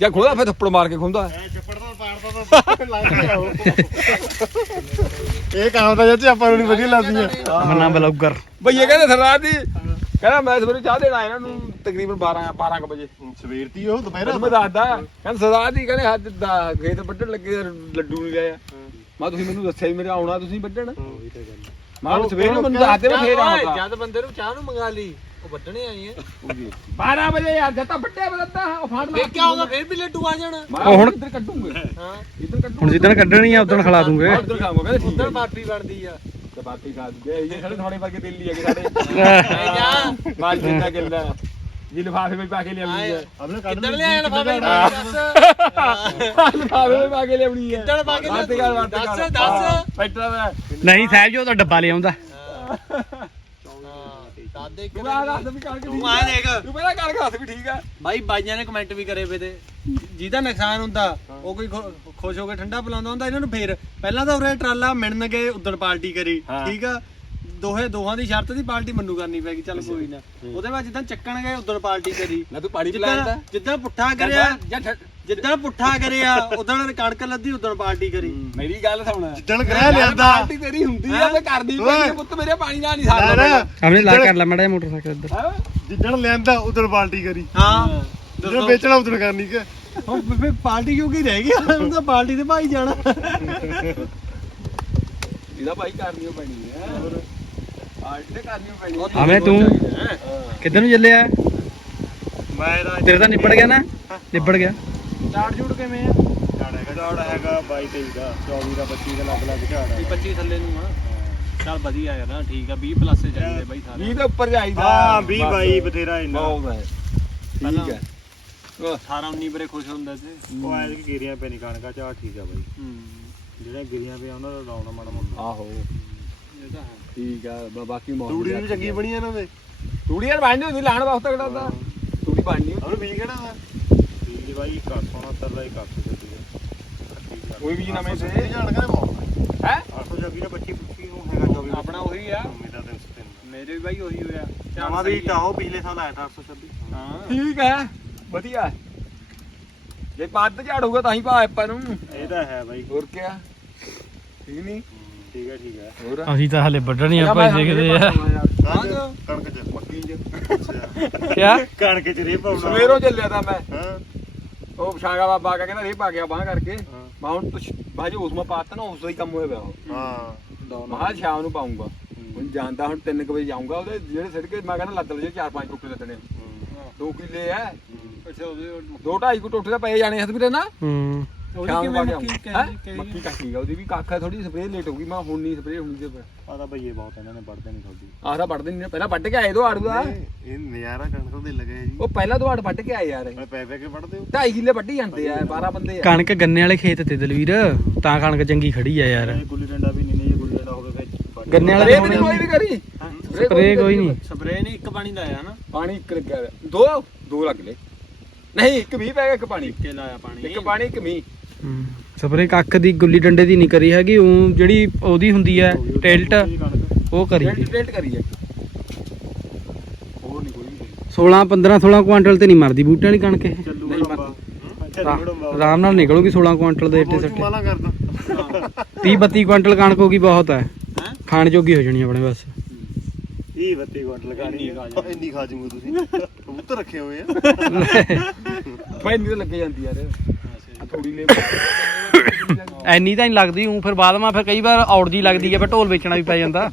ਜਾਂ ਖੋਦਾ ਫਿਰ ਥੱਪੜ ਮਾਰ ਕੇ ਖੁੰਦਾ। ਐ ਚੱਪੜ ਦਾ ਪਾੜਦਾ ਤਾਂ ਲੱਗਦਾ ਉਹ ਇਹ ਕੰਮ ਤਾਂ ਚਾਚੇ ਆਪਾਂ ਨੂੰ ਨਹੀਂ ਵਧੀਆ ਲੱਗਦੀਆਂ। ਮੰਨਾ ਬਲੌਗਰ। ਭਈਏ ਕਹਿੰਦੇ ਸਰਦਾਰ ਜੀ ਕਹਿੰਦਾ ਮੈਂ ਸਵੇਰੇ ਚਾਹ ਦੇਣਾ ਇਹਨਾਂ ਨੂੰ ਤਕਰੀਬਨ 12 12 ਕੁ ਵਜੇ। ਸਵੇਰ ਦੀ ਉਹ ਦੁਪਹਿਰ ਮੈਂ ਦੱਸਦਾ ਕਹਿੰਦਾ ਸਰਦਾਰ ਜੀ ਕਹਿੰਦੇ ਹੱਥ ਦਾ ਖੇਤ ਵੱਢਣ ਲੱਗੇ ਲੱਡੂ ਨਹੀਂ ਲਿਆ ਮੈਂ ਤੁਸੀਂ ਮੈਨੂੰ ਦੱਸਿਆ ਵੀ ਮੇਰੇ ਆਉਣਾ ਤੁਸੀਂ ਵੱਢਣ। ਮੈਂ ਕਿਹਾ ਸਵੇਰੇ ਮੈਨੂੰ ਦੱਸਦੇ ਮੈਂ ਫੇਰ ਆਉਂਦਾ। ਜਦ ਬੰਦੇ ਨੂੰ ਚਾਹ ਨੂੰ ਮੰਗਾ ਲਈ ਉਹ ਵੱਢਣੇ ਆਏ ਆ। 12 ਵਜੇ ਯਾਰ ਜਦ ਤਾਂ ਵੱਢਿਆ ਬਦਲਦਾ ਉਹ ਫਾੜ ਫੇਰ ਕੀ ਹੋਗਾ ਫੇਰ ਵੀ ਲੱਡੂ ਆ ਜਾਣਾ। ਉਹ ਹੁਣ ਇੱਧਰ ਕੱਢੂਗੇ। ਹਾਂ। ਇੱਧਰ ਕੱਢੂ ਹੁਣ ਜਿੱਦਣ ਕੱਢਣੀ ਆ ਉਦੋਂ ਖਿਲਾ ਦੂੰਗੇ। ਮੈਂ ਉੱਧਰ ਖਾਊਂਗਾ ਕਹਿੰਦੇ ਠੀਕ ਉਧਰ ਹੈ ਪਾਰਟੀ ਬਣਦੀ ਆ। ਤੇ ਬਾਕੀ ਖਾ ਦੂਗੇ। ਇਹ ਸਾਡੇ ਥੋੜੇ ਵਰਗੇ ਦਿੱਲੀ ਹੈਗੇ ਸਾਡੇ। ਮੈਂ ਜਾ ਬਾਜ ਜਿੰਦਾ ਗਿੱਲਾ। ਜੀ ਲਿਫਾਫੇ ਵਿੱਚ ਪਾ ਕੇ ਲਿਆਉਣੀ ਹੈ। ਆਪਣੇ ਕੱਢ ਕਿੱਦਣ ਲਿਆਇਆ ਲਫਾਫੇ ਦੱਸ ਲਿਫਾਫੇ ਵਿੱਚ ਪਾ ਕੇ ਲਿਆਉਣੀ ਹੈ। ਕਿੱਦਣ ਪਾ ਕੇ ਕਰ ਦੱਸ, ਕਰ। ਦੱਸ। ਬੈਠਾ ਵਾ ਨਹੀਂ ਸਾਹਿਬਜੋਤ ਦਾ ਡੱਬਾ ਲਿਆਉਂਦਾ ਦਾਦੇ ਤੂੰ ਆ ਦੱਸ ਵੀ ਕਰਕੇ ਤੂੰ ਆਏ ਦੇਖ। ਤੂੰ ਪਹਿਲਾਂ ਕਰਕੇ ਦੱਸ ਵੀ ਠੀਕ ਆ ਬਾਈ ਬਾਈਆਂ ਨੇ ਕਮੈਂਟ ਵੀ ਕਰੇ ਵੇ ਤੇ। ਜਿਹਦਾ ਨੁਕਸਾਨ ਹੁੰਦਾ ਉਹ ਕੋਈ ਖੁਸ਼ ਹੋ ਕੇ ਠੰਡਾ ਪਿਲਾਉਂਦਾ ਹੁੰਦਾ ਇਹਨਾਂ ਨੂੰ ਫੇਰ। ਪਹਿਲਾਂ ਤਾਂ ਉਰੇ ਟਰਾਲਾ ਮਿਲਣ ਗਏ ਪਾਰਟੀ ਕਰੀ। ਠੀਕ ਆ? ਦੋਹੇ ਦੋਹਾਂ ਦੀ ਸ਼ਰਤ ਦੀ ਪਾਰਟੀ ਮੰਨੂ ਕਰਨੀ ਪੈਗੀ ਚੱਲ ਕੋਈ ਨਾ। ਉਹਦੇ ਬਾਅਦ ਜਿੱਦਾਂ ਚੱਕਣ ਗਏ ਉਦਣ ਪਾਰਟੀ ਕਰੀ। ਨਾ ਤੂੰ ਪਾਣੀ ਪਿਲਾਉਂਦਾ ਜਿੱਦਾਂ ਪੁੱਠਾ ਕਰਿਆ ਜਿੱਦਾਂ ਪੁੱਠਾ ਕਰਿਆ ਉਦੋਂ ਕਣਕ ਲੱਦੀ ਉਦੋਂ ਪਾਰਟੀ ਕਰੀ। ਮੇਰੀ ਗੱਲ ਸੁਣ। ਜਿੱਦਣ ਗ੍ਰਹਿ ਲਿਆਂਦਾ। ਪਾਰਟੀ ਤੇਰੀ ਹੁੰਦੀ ਆ ਮੈਂ ਕਰਦੀ। ਪੈਂਦੀ ਪੁੱਤ ਮੇਰੇ ਪਾਣੀ ਨਾਲ ਨਹੀਂ ਨਾ ਸਾਰਦਾ ਨਾ ਆਪਣੇ ਲਾ ਕਰ ਲੈ ਮੜਾ ਮੋਟਰਸਾਈਕਲ ਇੱਧਰ? ਜਿੱਦਣ ਲਿਆਂਦਾ ਉਦੋਂ ਪਾਰਟੀ ਕਰੀ। ਹਾਂ ਜਦੋਂ ਵੇਚਣਾ ਉਦੋਂ ਕਰਨੀ ਕਿ। ਉਹ ਫਿਰ ਪਾਰਟੀ ਕਿਉਂ ਕੀ ਰਹਿ ਗਈ? ਹੁਣ ਤਾਂ ਪਾਰਟੀ ਦੇ ਭਾਈ ਜਾਣਾ। ਇਹਦਾ ਭਾਈ ਕਰਨੀ ਪੈਣੀ ਹੈ ਆਵੇਂ ਤੂੰ। ਕਿੱਧਰ ਨੂੰ ਚੱਲਿਆ? ਮੈਂ ਤਾਂ ਤੇਰੇ ਤਾਂ ਨਿਬੜ ਗਿਆ ਨਾ? ਨਿਬੜ ਗਿਆ। ਚਾੜ ਜੂੜ ਕਿਵੇਂ ਆ? ਝਾੜ ਹੈਗਾ ਝਾੜ ਹੈਗਾ 22 23 ਦਾ 24 ਦਾ 25 ਦਾ ਲੱਗ ਲੱਗ ਝਾੜ ਹੈ 25 ਥੱਲੇ ਨੂੰ ਆ। ਚੱਲ ਵਧੀਆ ਯਾਰ ਨਾ ਠੀਕ ਆ 20 ਪਲੱਸ ਚਾਹੀਦੇ ਬਾਈ ਸਾਰੇ। ਵੀਹ ਦੇ ਉੱਪਰ ਜਾਈਦਾ। ਹਾਂ 20 ਬਸ। 22 ਬਥੇਰਾ ਇੰਨਾ। ਬਹੁਤ ਹੈ। ਠੀਕ ਹੈ। 18 19 ਬਰੇ ਖੁਸ਼ ਹੁੰਦਾ ਸੀ। ਉਹ ਐ ਕਿ ਗਿਰੀਆਂ ਪੈ ਨਹੀਂ ਕਣਕਾ ਝਾੜ ਠੀਕ ਆ ਬਾਈ। ਜਿਹੜਾ ਗਿਰੀਆਂ ਪਿਆ ਉਹਨਾਂ ਦਾ ਲਾਉਣਾ ਮਾੜਾ ਮੋਟਾ। ਆਹੋ। ਇਹ ਤਾਂ ਹੈ। ਠੀਕ ਆ ਬ- ਬਾਕੀ ਮੌਸਮ ਤੂੜੀ ਵੀ ਚੰਗੀ ਬਣੀ ਇਹਨਾਂ ਦੇ ਤੂੜੀ ਯਾਰ ਬਣਨੀ ਹੁੰਦੀ ਲਾਣ ਵਾਸਤੇ ਕਿਹੜਾ ਹੁੰਦਾ ਤੂੜੀ ਬਣਨੀ ਉਹਨੂੰ ਬੀਜ ਕਿਹੜਾ ਵਾ? ਬੀਜ ਬਾਈ 169 ਦਾ 180 ਦਾ ਕੋਈ ਵੀ ਨਵੇਂ ਤੇ ਝਾੜ ਕਹਿੰਦੇ ਬਹੁਤ। ਹੈ? 826 ਦਾ 25 25 ਨੂੰ ਹੈਗਾ 24 ਆਪਣਾ ਉਹੀ ਆ। ਮੇਰਾ 303 ਮੇਰੇ ਵੀ ਬਾਈ ਉਹੀ ਹੋਇਆ। ਨਵਾਂ ਵੀ ਤਾਂ ਉਹ ਪਿਛਲੇ ਸਾਲ ਆਇਆ ਤਾਂ 826 ਹਾਂ। ਠੀਕ ਹੈ ਵਧੀਆ। ਜੇ ਪੱਦ ਝਾੜੂਗਾ ਤਾਂ ਹੀ ਭਾ ਆਪਾਂ ਨੂੰ। ਇਹ ਤਾਂ ਹੈ ਬਾਈ। ਹੋਰ ਕੀ ਠੀਕ ਨਹੀਂ ਠੀਕ ਹੈ ਠੀਕ ਹੈ। ਹੋਰ? ਅਸੀਂ ਤਾਂ ਹਲੇ ਵੱਢਣੀ ਆ ਭਾਈ ਦੇਖਦੇ ਆ। ਕਣਕ ਕਣਕ ਚ ਮੱਕੀ ਚ। ਅੱਛਾ ਕਿਆ? ਕਣਕ ਚ ਰੇ ਪਾਉਣਾ। ਸਵੇਰੋਂ ਚੱਲਿਆ ਤਾਂ ਮੈਂ। ਹਾਂ। ਉਹ ਸ਼ਾਗਾ ਬਾਬਾ ਆ ਕੇ ਕਹਿੰਦਾ ਰੇ ਪਾ ਗਿਆ ਬਾਹ ਕਰਕੇ। ਮੈਂ ਹੁਣ ਤੁਸ਼ ਬਾਜੀ ਉਸ ਮਾ ਪਾਤਾ ਨਾ ਉਸ ਦਾ ਹੀ ਕੰਮ ਹੋਇਆ ਪਿਆ ਉਹ। ਹਾਂ। ਮੈਂ ਕਿਹਾ ਸ਼ਾਮ ਨੂੰ ਪਾਉਂਗਾ। ਹੁਣ ਜਾਂਦਾ ਹੁਣ 3 ਵਜੇ ਜਾਊਂਗਾ ਉਹਦੇ ਜਿਹੜੇ ਸਿਰ ਕੇ ਮੈਂ ਕਹਿੰਦਾ ਲੱਦ ਲਜੇ 4-5 ਟੁੱਟੇ ਲੱਦਣੇ। ਦੋ ਕਿੱਲੇ ਐ। ਅੱਛਾ ਉਹਦੇ ਦੋ ਢਾਈ ਕੁ ਟੁੱਟੇ ਤਾਂ ਪਏ ਜਾਣੇ ਹੱਥ ਵੀਰੇ ਨਾ। ਹੂੰ। ਉਹਦੀ ਸ਼ਾਮ ਨੂੰ ਕਿਵੇਂ ਪਾ ਕੇ ਮੱਕੀ ਆਊਂ। ਕਹੀ- ਹੈਂ? ਕਹੀ- ਮੱਕੀ ਕੱਟੀ ਆ ਉਹਦੀ ਵੀ ਕੱਖ ਥੋੜੀ ਸਪਰੇਅ ਲੇਟ ਹੋ ਗਈ ਮੈਂ ਹੁਣ ਨਹੀਂ ਸਪਰੇਅ ਹੁੰਦੀ ਤੇ ਆ ਤਾਂ ਬਈਏ ਬਹੁਤ ਇਹਨਾਂ ਨੇ ਵੜਦੇ ਨਹੀਂ ਤੁਹਾਡੀ। ਆਹ ਤਾਂ ਵੱਢਦੇ ਨਹੀਂ ਪਹਿਲਾਂ ਵੱਢ ਕੇ ਆਏ ਦੋ ਆੜੂਆ ਇਹ ਇਹ ਨਜ਼ਾਰਾ ਕਣਕ ਦੇ ਲੱਗੇ ਜੀ। ਉਹ ਪਹਿਲਾਂ ਦੋ ਆੜ ਵੱਢ ਕੇ ਆਏ ਯਾਰ। ਇਹ। ਮੈਂ ਪੈ ਪੈ ਕੇ ਵੜਦੇ ਹੋ? ਢਾਈ ਕਿੱਲੇ ਵੱਢੀ ਜਾਂਦੇ ਆ 12 ਬੰਦੇ ਆ। ਕਣਕ ਗੰਨੇ ਵਾਲੇ ਖੇਤ ਤੇ ਦਲਵੀਰ ਤਾਂ ਕਣਕ ਚੰਗੀ ਖੜੀ ਆ ਯਾਰ। ਇਹ ਗੁੱਲੀ ਡੰਡਾ ਵੀ ਨਹੀਂ ਨਹੀਂ ਇਹ ਗੁੱਲੀ ਡੰਡਾ ਹੋਵੇ ਫਿਰ ਗੰਨੇ ਵਾਲੇ ਸਪਰੇਅ ਤਾਂ ਵੀ ਹੋਣੇ ਕੋਈ ਵੀ ਕਰੀ। ਸਪਰੇ ਕੋਈ ਨਹੀਂ। ਸਪਰੇ ਨੇ ਇੱਕ ਪਾਣੀ ਲਾਇਆ ਨਾ। ਪਾਣੀ ਇੱਕ ਲੱਗਿਆ ਹੋਇਆ। ਦੋ? ਦੋ ਲੱਗ ਲਏ ਨਹੀਂ ਇੱਕ ਮੀਂਹ ਪੈ ਗਿਆ ਇੱਕ ਪਾਣੀ। ਕੇ ਲਾਇਆ ਪਾਣੀ। ਇੱਕ ਪਾਣੀ ਇੱਕ ਮੀਂਹ। ਸਪਰੇ ਕੱਖ ਦੀ ਗੁੱਲੀ ਡੰਡੇ ਦੀ ਨਹੀਂ ਕਰੀ ਹੈਗੀ ਉਹ ਜਿਹੜੀ ਉਹਦੀ ਹੁੰਦੀ ਹੈ ਟਿਲਟ ਉਹ ਕਰੀ ਡੇਟ ਡੇਟ ਕਰੀ ਹੈ। ਹੋਰ ਨਹੀਂ ਕੋਈ ਵੀ। 16 15 16 ਕੁਆਂਟਲ ਤੇ ਨਹੀਂ ਮਰਦੀ ਬੂਟੇ ਵਾਲੀ ਕਣਕ ਇਹ। ਨਹੀਂ ਆਰਾਮ ਨਾਲ ਨਿਕਲੂਗੀ 16 ਕੁਆਂਟਲ ਦੇ ਇੱਟੇ ਸੱਟੇ। ਮਾਲਾ ਕਰਦਾ। 30 32 ਕੁਆਂਟਲ ਕਣਕ ਹੋਗੀ ਬਹੁਤ ਹੈ। ਹੈਂ? ਖਾਣ ਜੋਗੀ ਹੋ ਜਾਣੀ ਆਪਣੇ ਬਸ। ਇਹ ਬੱਤੀ ਕੁਆਂਟ ਲਗਾਣੀ ਇੰਨੀ ਖਾ ਜੂਗੇ ਤੁਸੀਂ। ਕਬੂਤਰ ਰੱਖੇ ਹੋਏ ਆ। ਭਾਈ ਨਹੀਂ ਤਾਂ ਲੱਗੇ ਜਾਂਦੀ ਯਾਰ। ਥੋੜੀ ਲੈ ਐਨੀ ਤਾਂ ਨਹੀਂ ਲੱਗਦੀ ਹੂੰ ਫਿਰ ਬਾਅਦ ਮਾ ਫਿਰ ਕਈ ਵਾਰ ਔੜ ਜੀ ਲੱਗਦੀ ਹੈ ਫਿਰ ਢੋਲ ਵੇਚਣਾ ਵੀ ਪੈ ਜਾਂਦਾ।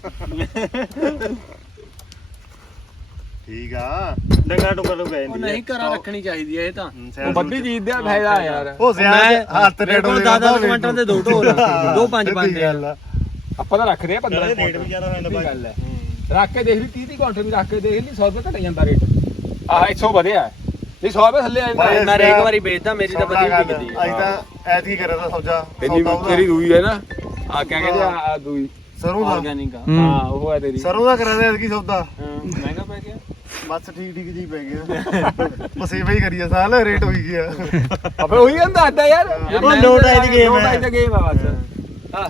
ਠੀਕ ਆ। ਡੰਗਾ ਟੁੰਗਾ ਤੋਂ ਗਏ ਨਹੀਂ ਘਰਾਂ ਰੱਖਣੀ ਚਾਹੀਦੀ ਹੈ ਇਹ ਤਾਂ। ਉਹ ਵੱਡੀ ਚੀਜ਼ ਦਾ ਫਾਇਦਾ ਯਾਰ। ਉਹ ਸਿਆਲ ਹੱਥ ਰੇਟ ਕੋਲ 10 ਕੁਇੰਟਲ ਦੇ ਦੋ ਢੋਲ ਦੋ ਪੰਜ ਆ। ਆਪਾਂ ਤਾਂ ਰੱਖਦੇ ਆ 15 ਨਾਲੇ ਰੇਟ ਵੀ ਜ਼ਿਆਦਾ ਹੋ ਜਾਂਦਾ ਬਾਈ। ਗੱਲ ਹੈ ਰੱਖ ਕੇ ਦੇਖ ਲਈ 30 30 ਕੁਆਂਟਲ ਵੀ ਰੱਖ ਕੇ ਦੇਖ ਲਈ 100 ਰੁਪਏ ਘਟ ਜਾਂਦਾ ਰੇਟ। ਆਹ 100 ਵਧਿਆ। ਨਹੀਂ 100 ਰੁਪਏ ਥੱਲੇ ਆ ਜਾਂਦਾ। ਮੈਂ ਇੱਕ ਵਾਰੀ ਵੇਚਦਾ ਮੇਰੀ ਤਾਂ ਵਧੀਆ ਅੱਜ ਵਿਕਦੀ ਹੈ ਤਾਂ ਐਤਕੀ ਕਰਿਆ ਦਾ ਸੌਦਾ ਤੇਰੀ। ਤੇਰੀ ਦੂਈ ਹੈ ਨਾ? ਆ ਕਿਆ ਕਹਿੰਦੇ ਆ ਆਹ ਦੂਈ। ਸਰੋਂ ਦਾ। ਆਰਗੈਨਿਕ ਆ। ਹਾਂ ਉਹ ਹੈ ਤੇਰੀ। ਸਰੋਂ ਦਾ ਕਰਿਆ ਦਾ ਐਤਕੀ ਸੌਦਾ। ਮਹਿੰਗਾ ਪੈ ਗਿਆ। ਬਸ ਠੀਕ ਠੀਕ ਜੀ ਪੈ ਗਿਆ। ਇਹ ਹੀ ਕਰੀਆ ਸਾਲ ਰੇਟ ਹੋਈ ਗਿਆ। ਆਪੇ ਉਹੀ ਅੱਡਾ ਯਾਰ। ਉਹ ਲੋਟ ਆਈ ਦੀ game ਹੈ। ਲੋਟ ਆਈ ਦੀ ਗੇਮ ਆ ਬਸ। ਹਾਂ।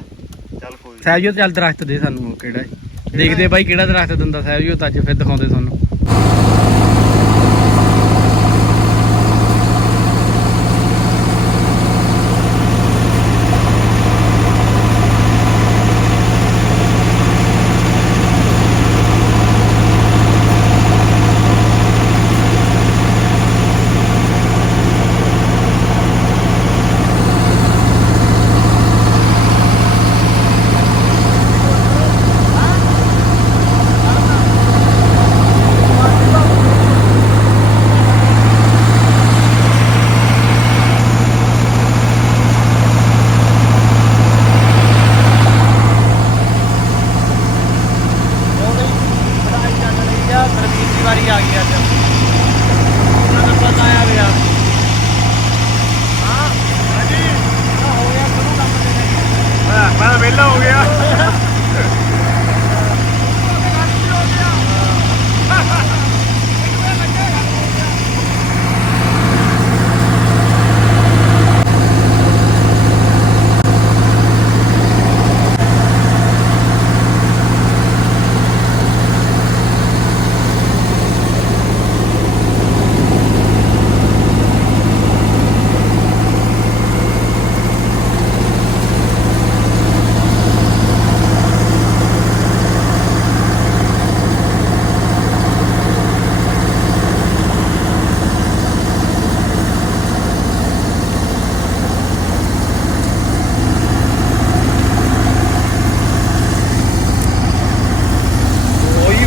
ਚੱਲ ਕੋਈ। ਸਹਿਜੋ ਚੱਲ ਦਰਖਤ ਦੇ ਸਾਨੂੰ ਕਿਹੜਾ। ਦੇਖਦੇ ਬਾਈ ਕਿਹੜਾ ਦਰਖਤ ਦਿੰਦਾ ਸਹਿਜੋ ਤਾਂ ਅੱਜ ਫਿਰ ਦਿਖਾਉਂਦੇ ਤੁਹਾਨੂੰ।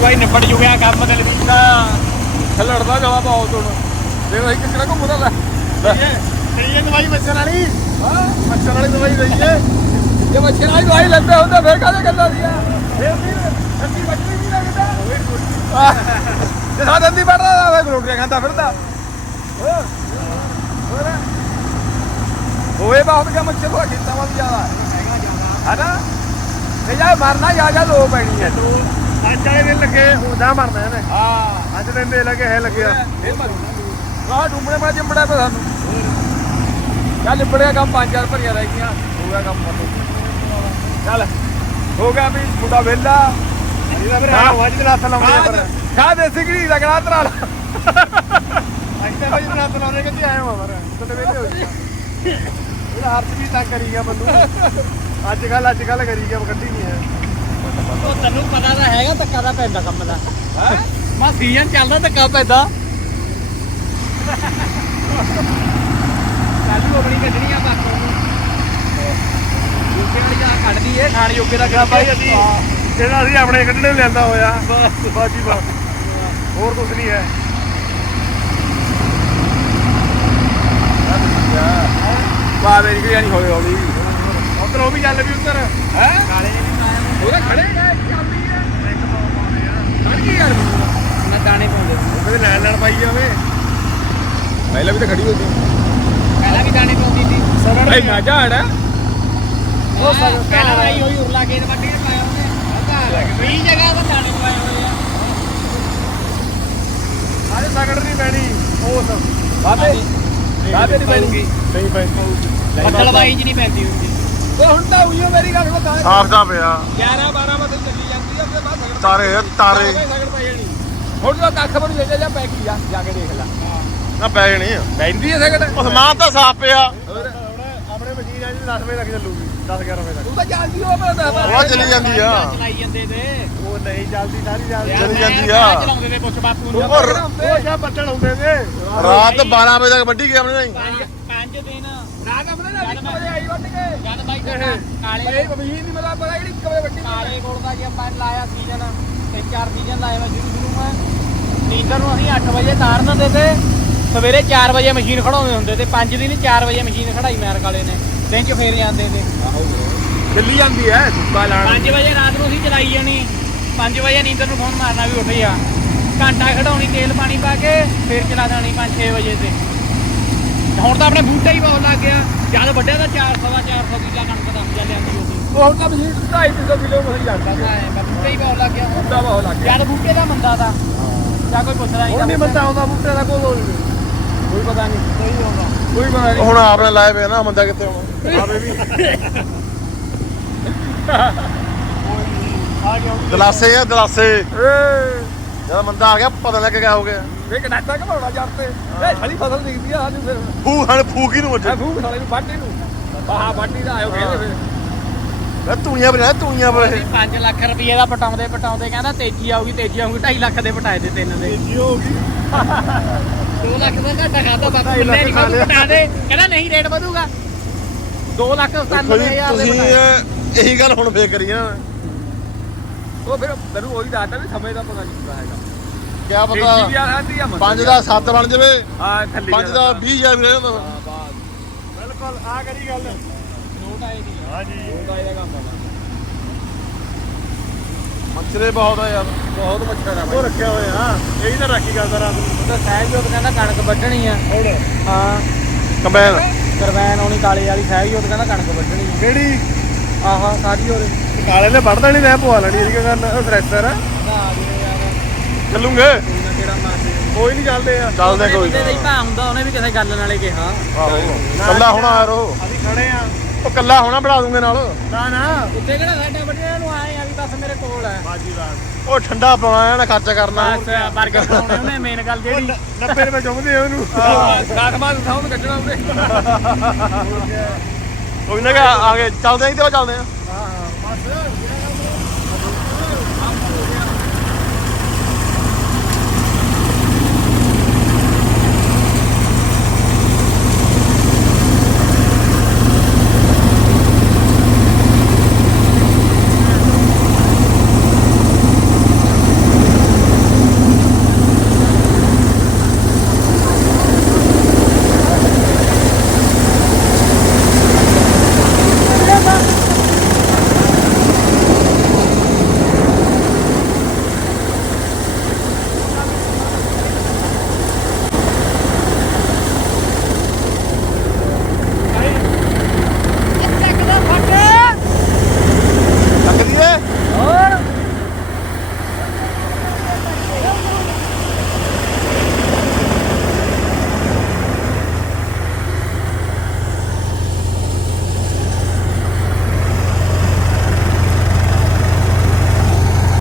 ਬਾਈ ਨਿਪਟ ਜੂਗਾ ਕੰਮ ਦਲਵੀਰ ਦਾ ਲੜਦਾ ਜਵਾ ਬਹੁਤ ਹੁਣ ਦੇਖ ਅਸੀਂ ਕਿੱਥੇ ਘੁੰਮਦਾ ਲੈ। ਸਹੀ ਹੈ। ਦਵਾਈ ਮੱਛਰ ਵਾਲੀ। ਹਾਂ ਮੱਛਰ ਵਾਲੀ ਦਵਾਈ ਦਈਏ ਜੇ ਬੱਚੇ ਨਾਲ ਦਵਾਈ ਲੈਂਦੇ ਹੁੰਦੇ ਫਿਰ ਕਾਹਦੇ ਗੱਲਾਂ ਦੀਆਂ ਫਿਰ ਵੀ ਅੱਧੀ ਬੱਚੀ ਵੀ ਲੱਗਦਾ ਜੇ ਸਾਡਾ ਵੇ ਰੋਟੀਆਂ ਖਾਂਦਾ ਫਿਰਦਾ। ਹੋਏ ਬਹੁਤ ਕਿ ਮੱਛਰ ਤੋਂ ਖੇਤਾਂ ਵੱਲ ਜ਼ਿਆਦਾ। ਹੈਗਾ ਜ਼ਿਆਦਾ। ਹੈਨਾ? ਤੇ ਜਾ ਮਰਨਾ ਜਾ ਜਾ ਲੋ ਪੈਣੀ ਹੈ ਅੱਜ ਵਾਲੇ ਦਿਨ ਲੱਗੇ ਉਹਦਾ ਮਰਨਾ ਇਹਨੇ। ਹਾਂ। ਅੱਜ ਦਿਨ ਦੇ ਲੱਗੇ ਹੈ ਲੱਗਿਆ ਫੇਰ ਮਰਨਾ ਆਹ ਡੁੰਬਣੇ ਪਾ ਜਿੰਬੜਾ ਪਿਆ ਸਾਨੂੰ। ਚੱਲ ਲਿਬੜਿਆ ਕੰਮ ਪੰਜ ਚਾਰ ਭਰੀਆਂ ਰਹਿ ਗਈਆਂ। ਹੋ ਗਿਆ ਕੰਮ ਬੰਦ। ਚੱਲ ਹੋ ਗਿਆ ਵੀ ਮੁੰਡਾ ਵਿਹਲਾ। ਇਹਦਾ ਫਿਰ ਆ ਵਾਜ ਦੇ ਹੱਥ ਲਾਉਂਦੇ ਪਰ ਖਾ ਦੇ ਸਿਗਰੀ ਦਾ ਗਣਾ ਤਰਾ ਲਾ। ਅੱਜ ਤਾਂ ਵਾਜ ਦੇ ਹੱਥ ਲਾਉਣੇ ਕਿੱਥੇ ਆਏ ਹੋ ਪਰ ਤੁਹਾਡੇ ਵੇਲੇ ਹੋ ਗਏ। ਇਹਦਾ ਹਰਤ ਵੀ ਤਾਂ ਕਰੀ ਗਿਆ ਮੈਨੂੰ ਅੱਜ ਕੱਲ ਅੱਜ ਕੱਲ ਕਰੀ ਗਿਆ ਕੱਢੀ ਨਹੀਂ ਹੈ। ਉਹ ਤੈਨੂੰ ਪਤਾ ਤਾਂ ਹੈਗਾ ਧੱਕਾ ਦਾ ਪੈਂਦਾ ਕੰਮ ਦਾ। ਮਾ ਸੀਜ਼ਨ ਚੱਲਦਾ ਧੱਕਾ ਪੈਂਦਾ। ਚਾਲੂ ਆਪਣੀ ਕੱਢਣੀ ਆ ਬਾਕੀ। ਜੋਗੇ ਵਾਲੀ ਜਾ ਕੱਢਦੀ ਏ ਖਾਣ ਜੋਗੇ ਦਾ ਕੰਮ ਬਾਈ ਅਸੀਂ ਜਿਹੜਾ ਅਸੀਂ ਆਪਣੇ ਕੱਢਣੇ ਨੂੰ ਲਿਆਂਦਾ ਹੋਇਆ। ਬਾਜੀ ਬਾ ਹੋਰ ਕੁਝ ਨਹੀਂ ਹੈ। ਵਾਹ ਮੇਰੀ ਕੋਈ ਨਹੀਂ ਹੋਵੇ ਹੋਵੇ ਉਧਰ ਉਹ ਵੀ ਚੱਲ ਵੀ ਉਧਰ। ਹੈ? ਕਾਲੇ ਜਿਹੇ ਪਾਇਆ ਉਹਦੇ ਖੜੇ ਚੱਲਦੀ ਹੈ ਇੱਕ ਪਾਉਂਦੇ ਆ ਖੜ ਗਈ ਯਾਰ। ਮੈਂ ਦਾਣੇ ਪਾਉਂਦੇ। ਉਹਦੇ ਲੈਣ ਲੈਣ ਪਾਈ ਜਾਵੇ। ਪਹਿਲਾਂ ਵੀ ਤਾਂ ਖੜੀ ਹੋਈ ਪਹਿਲਾਂ ਵੀ ਦਾਣੇ ਪਾਉਂਦੀ ਸੀ। ਸਗੜ ਸੀ ਨਾ ਝਾੜ ਹੈ ਉਹ ਪਹਿਲਾਂ ਹੀ ਹੋਈ ਉਰਲਾ ਕੇ ਵੱਡੀ ਨੇ ਪਾਇਆ ਉਹਨੇ। 20 ਜਗ੍ਹਾ ਤਾਂ ਦਾਣੇ ਪਾਏ ਹੋਏ ਆ। ਸਾਰੇ ਸਗੜ ਨਹੀਂ ਪੈਣੀ। ਸਭ ਬਾਤੇ ਬਾਤੇ ਨਹੀਂ ਪੈਣਗੀ ਨਹੀਂ ਪੈਣੀ। ਬੱਦਲਵਾਈ ਚ ਨਹੀਂ ਪੈਂਦੀ ਹੁੰਦੀ। ਉਹ ਹੁਣ ਤਾਂ ਉਹੀ ਮੇਰੀ ਗੱਲ ਬਤਾ। ਸਾਫ਼ ਦਾ ਪਿਆ। 11 12 ਵਜੇ ਚੱਲੀ ਜਾਂਦੀ ਆ ਫਿਰ ਬਾਅਦ ਸਗੜ ਤਾਰੇ ਆ, ਤਾਰੇ। ਸਗੜ ਪੈ ਜਾਣੀ। ਹੁਣ ਤਾਂ ਕੱਖ ਬਣ ਜਾ ਜਾ ਪੈ ਗਈ ਆ ਜਾ ਕੇ ਦੇਖ ਲੈ। ਨਾ ਪੈ ਜਾਣੀ ਆ। ਪੈਂਦੀ ਹੈ ਸਗੜ ਉਹ ਸਮਾਨ ਤਾਂ ਸਾਫ਼ ਪਿਆ। ਹੋਰ ਆਪਣੇ ਮਸ਼ੀਨ ਆ ਜੀ 10 ਵਜੇ ਤੱਕ ਚੱਲੂਗੀ 10 11 ਵਜੇ ਤੂੰ ਤਾਂ ਜਾਂਦੀ ਹੋ ਮੈਂ ਦੱਸ ਹਵਾ ਚਲੀ ਜਾਂਦੀ ਆ। ਚਲਾਈ ਜਾਂਦੇ ਤੇ। ਤੱਕ ਉਹ ਨਹੀਂ ਚੱਲਦੀ ਸਾਰੀ ਚੱਲਦੀ ਯਾਰ ਚਲੀ ਮੈਂ ਜਾਂਦੀ ਆ। ਚਲਾਉਂਦੇ ਤੇ ਪੁੱਛ ਬਾਪੂ ਨੂੰ। ਉਹ ਉਹ ਜਾਂ ਬੱਦਲ ਹੁੰਦੇ ਨੇ ਰਾਤ 12 ਵਜੇ ਤੱਕ ਵੱਢੀ ਗਿਆ ਆਪਣੇ ਨਹੀਂ ਪੰਜ ਪੰਜ ਦਿਨ ਰਾਤ ਆਪਣੇ ਨਾਲ ਇੱਕ ਵਜੇ ਆਈ ਵੱਟ ਕੇ। ਜਦ ਬਾਈ ਤੁਹਾਡਾ ਕਾਲੇ ਇਹ ਮਸ਼ੀਨ ਨਹੀਂ ਮਲਾ ਪਤਾ ਜਿਹੜੀ ਇੱਕ ਵਜੇ ਵੱਟੀ ਕਾਲੇ ਕੋਲ ਦਾ ਜੇ ਆਪਾਂ ਨੇ ਲਾਇਆ ਸੀਜ਼ਨ ਤਿੰਨ ਚਾਰ ਸੀਜ਼ਨ ਲਾਇਆ ਵਾ ਸ਼ੁਰੂ ਸ਼ੁਰੂ ਮੈਂ। ਨੀਂਦਰ ਨੂੰ ਅਸੀਂ 8 ਵਜੇ ਤਾਰ ਦਿੰਦੇ ਤੇ ਸਵੇਰੇ 4 ਵਜੇ ਮਸ਼ੀਨ ਖੜਾਉਂਦੇ ਹੁੰਦੇ ਤੇ 5 ਦਿਨ 4 ਵਜੇ ਮਸ਼ੀਨ ਖੜਾਈ ਮੈਰਕ ਵਾਲੇ ਨੇ ਦਿਨ ਚ ਫੇਰ ਜਾਂਦੇ ਤੇ। ਦਿੱਲੀ ਜਾਂਦੀ ਐ ਸੁੱਕਾ ਲਾਣ। 5 ਵਜੇ ਰਾਤ ਨੂੰ ਅਸੀਂ ਚਲਾਈ ਜਾਣੀ 5 ਵਜੇ ਨੀਂਦਰ ਨੂੰ ਫੋਨ ਮਾਰਨਾ ਵੀ ਉੱਠ ਜਾ ਘੰਟਾ ਖੜਾਉਣੀ ਤੇਲ ਪਾਣੀ ਪਾ ਕੇ ਫੇਰ ਚਲਾ ਦੇਣੀ 5-6 ਵਜੇ ਤੇ। ਹੁਣ ਤਾਂ ਆਪਣੇ ਬੂਟਾ ਹੀ ਬਹੁਤ ਲੱਗ ਗਿਆ। ਜਦ ਵੱਡੇ ਦਾ 4 ਸਵਾ 400 ਕਿੱਲਾ ਕਣਕ ਦਾ ਜਾਂ ਲਿਆਂਦੀ ਉਹਦੀ। ਉਹ ਹੁਣ ਤਾਂ ਮਸ਼ੀਨ 250 ਕਿਲੋ ਮਸੀ ਲੱਗਦਾ ਬੂਟਾ ਹੀ ਬਹੁਤ ਲੱਗ ਗਿਆ। ਹੁੰਦਾ ਬਹੁਤ ਲੱਗ ਗਿਆ। ਜਦ ਬੂਟੇ ਦਾ ਮੰਦਾ ਦਾ ਜਾਂ ਕੋਈ ਪੁੱਛਦਾ ਨਹੀਂ ਹੁਣ ਨਹੀਂ ਬੰਦਾ ਆਉਂਦਾ ਬੂਟੇ ਦਾ ਕੋਈ ਕੋਈ ਪਤਾ ਨਹੀਂ। ਕੋਈ ਆਉਂਦਾ ਕੋਈ ਪਤਾ ਨਹੀਂ। ਹੁਣ ਆਪਣੇ ਲਾਏ ਪਏ ਨਾ ਬੰਦਾ ਕਿੱਥੇ ਹੋਣਾ। ਆਵੇ ਵੀ। ਆ ਗਿਆ। ਦਲਾਸੇ ਆ ਦਲਾਸੇ। ਏ। ਜਦ ਬੰਦਾ ਆ ਗਿਆ ਪਤਾ ਲੱਗ ਗਿਆ ਹੋ ਗਿਆ। ਵੇ ਕਨਾਟਾ ਘਮਾਉਣਾ ਜਰ ਤੇ। ਇਹ ਸਾਡੀ ਫਸਲ ਦਿਖਦੀ ਆ ਸਾਨੂੰ ਫਿਰ। ਫੂ ਹਣ ਫੂਕੀ ਨੂੰ ਇਹ ਭੂਖ ਸਾਲੇ ਨੂੰ ਬਾਟੀ ਨੂੰ। ਬਾਹਾ ਬਾਟੀ ਦਾ ਆਇਓ ਕਹਿੰਦੇ ਫਿਰ ਮੈਂ ਤੂਈਆਂ ਬਣਾ ਤੂਈਆਂ ਪਰ ਇਹ 5 ਲੱਖ ਰੁਪਏ ਦਾ ਪਟਾਉਂਦੇ ਪਟਾਉਂਦੇ ਕਹਿੰਦਾ ਤੇਜ਼ੀ ਆਊਗੀ ਤੇਜ਼ੀ ਆਊਗੀ 2.5 ਲੱਖ ਦੇ ਪਟਾਏ ਤੇ ਤਿੰਨ ਦੇ। ਜੀ ਹੋ ਗਈ 2 ਲੱਖ ਦਾ ਘਾਟਾ ਖਾਦਾ ਬਾਬਾ ਢਾਈ ਲੱਖ ਨਹੀਂ ਖਾ ਲਿਆ। ਪਟਾ ਦੇ। ਕਹਿੰਦਾ ਨਹੀਂ ਰੇਟ ਵਧੂਗਾ। 2 ਲੱਖ ਦੇਖੋ 97000 ਜੀ ਦੇ ਤੁਸੀਂ ਪਟਾਏ। ਇਹ- ਇਹੀ ਗੱਲ ਹੁਣ ਫੇਰ ਕਰੀ ਨਾ। ਉਹ ਫਿਰ ਤੈਨੂੰ ਉਹੀ ਦੱਸਦਾ ਵੀ ਸਮੇਂ ਦਾ ਪਤਾ ਨਹੀਂ ਹੁੰਦਾ ਹੈਗਾ। ਕਿਆ ਤੇਜ਼ੀ ਵੀ ਪਤਾ ਆਂਦੀ ਆ ਪੰਜ ਦਾ 7 ਬਣ ਜਾਵੇ। ਆ ਥੱਲੇ ਦਾ 20000 ਵੀ ਰਹਿ ਜਾਂਦਾ ਬਿਲਕੁਲ ਆ ਕਰੀ ਗੱਲ? ਹਾਂਜੀ। ਦਾ ਕੰਮ ਆ। ਮੱਛਰੇ ਬਹੁਤ ਆ ਯਾਰ। ਬਹੁਤ ਮੱਛਰ ਆ ਉਹ ਰੱਖਿਆ ਹੋਇਆ। ਇਹੀ ਤਾਂ ਰਾਖੀ ਕਰਦਾ ਰਾਤ ਨੂੰ। ਉਹਦਾ ਸਹਿਜੋਤ ਕਹਿੰਦਾ ਕਣਕ ਵੱਢਣੀ ਆ। ਹੁਣ ਹਾਂ। ਕੰਬਾਈਨ। ਕਰਵੈਨ ਆਉਣੀ ਕਾਲੇ ਵਾਲੀ ਸਹਿਜੋਤ ਕਹਿੰਦਾ ਕਣਕ ਵੱਢਣੀ ਆ। ਕਿਹੜੀ? ਆਹਾ ਸਾਰੀ ਹੋਰੇ ਕਾਲੇ ਨੇ ਵੜਦਾ ਨਹੀਂ ਮੈਂ ਪਵਾ ਲੈਣੀ ਇਹਦੀ ਗੱਲ ਉਹ ਥ੍ਰੈਸ਼ਰ ਆ। ਨਾ ਜਿਹੜੇ ਯਾਰ ਚੱਲੂਗੇ? ਕੋਈ ਨਹੀਂ ਚੱਲਦੇ ਆ। ਚੱਲਦੇ ਕੋਈ ਬੰਦੇ ਦਾ ਹੀ ਭਾ ਹੁੰਦਾ ਉਹਨੇ ਵੀ ਕਿਸੇ ਗੱਲ ਨਾਲੇ ਕਿਹਾ। ਆਹੋ। ਕੱਲਾ ਹੋਣਾ ਯਾਰੋ ਅਸੀਂ ਖੜੇ ਆ। ਉਹ ਕੱਲਾ ਹੋਣਾ ਬਣਾ ਦੂੰਗੇ ਨਾਲ। ਨਾ ਨਾ। ਉੱਤੇ ਕਿਹੜਾ ਸਾਡਾ ਵੱਡਿਆਂ ਨੂੰ ਆਏ ਆ ਵੀ ਬਸ ਮੇਰੇ ਕੋਲ ਆ। ਬਾਜੀ ਬਾਤ ਉਹ ਠੰਡਾ ਪਾਉਣਾ ਨਾ ਖਰਚਾ ਕਰਨਾ। ਬਸ ਬਰਗਰ ਬਣਾਉਣੇ ਉਹਨੇ ਮੇਨ ਗੱਲ ਜਿਹੜੀ। 90 ਰੁਪਏ ਚੁੰਮਦੇ ਆ ਨੂੰ ਕੱਢਣਾ ਉਹਨੇ। ਕਿ ਆ ਗਏ ਚੱਲਦੇ ਆਂ ਤੇ ਚੱਲਦੇ ਆਂ। ਹਾਂ। ਹਾਂ ਬਸ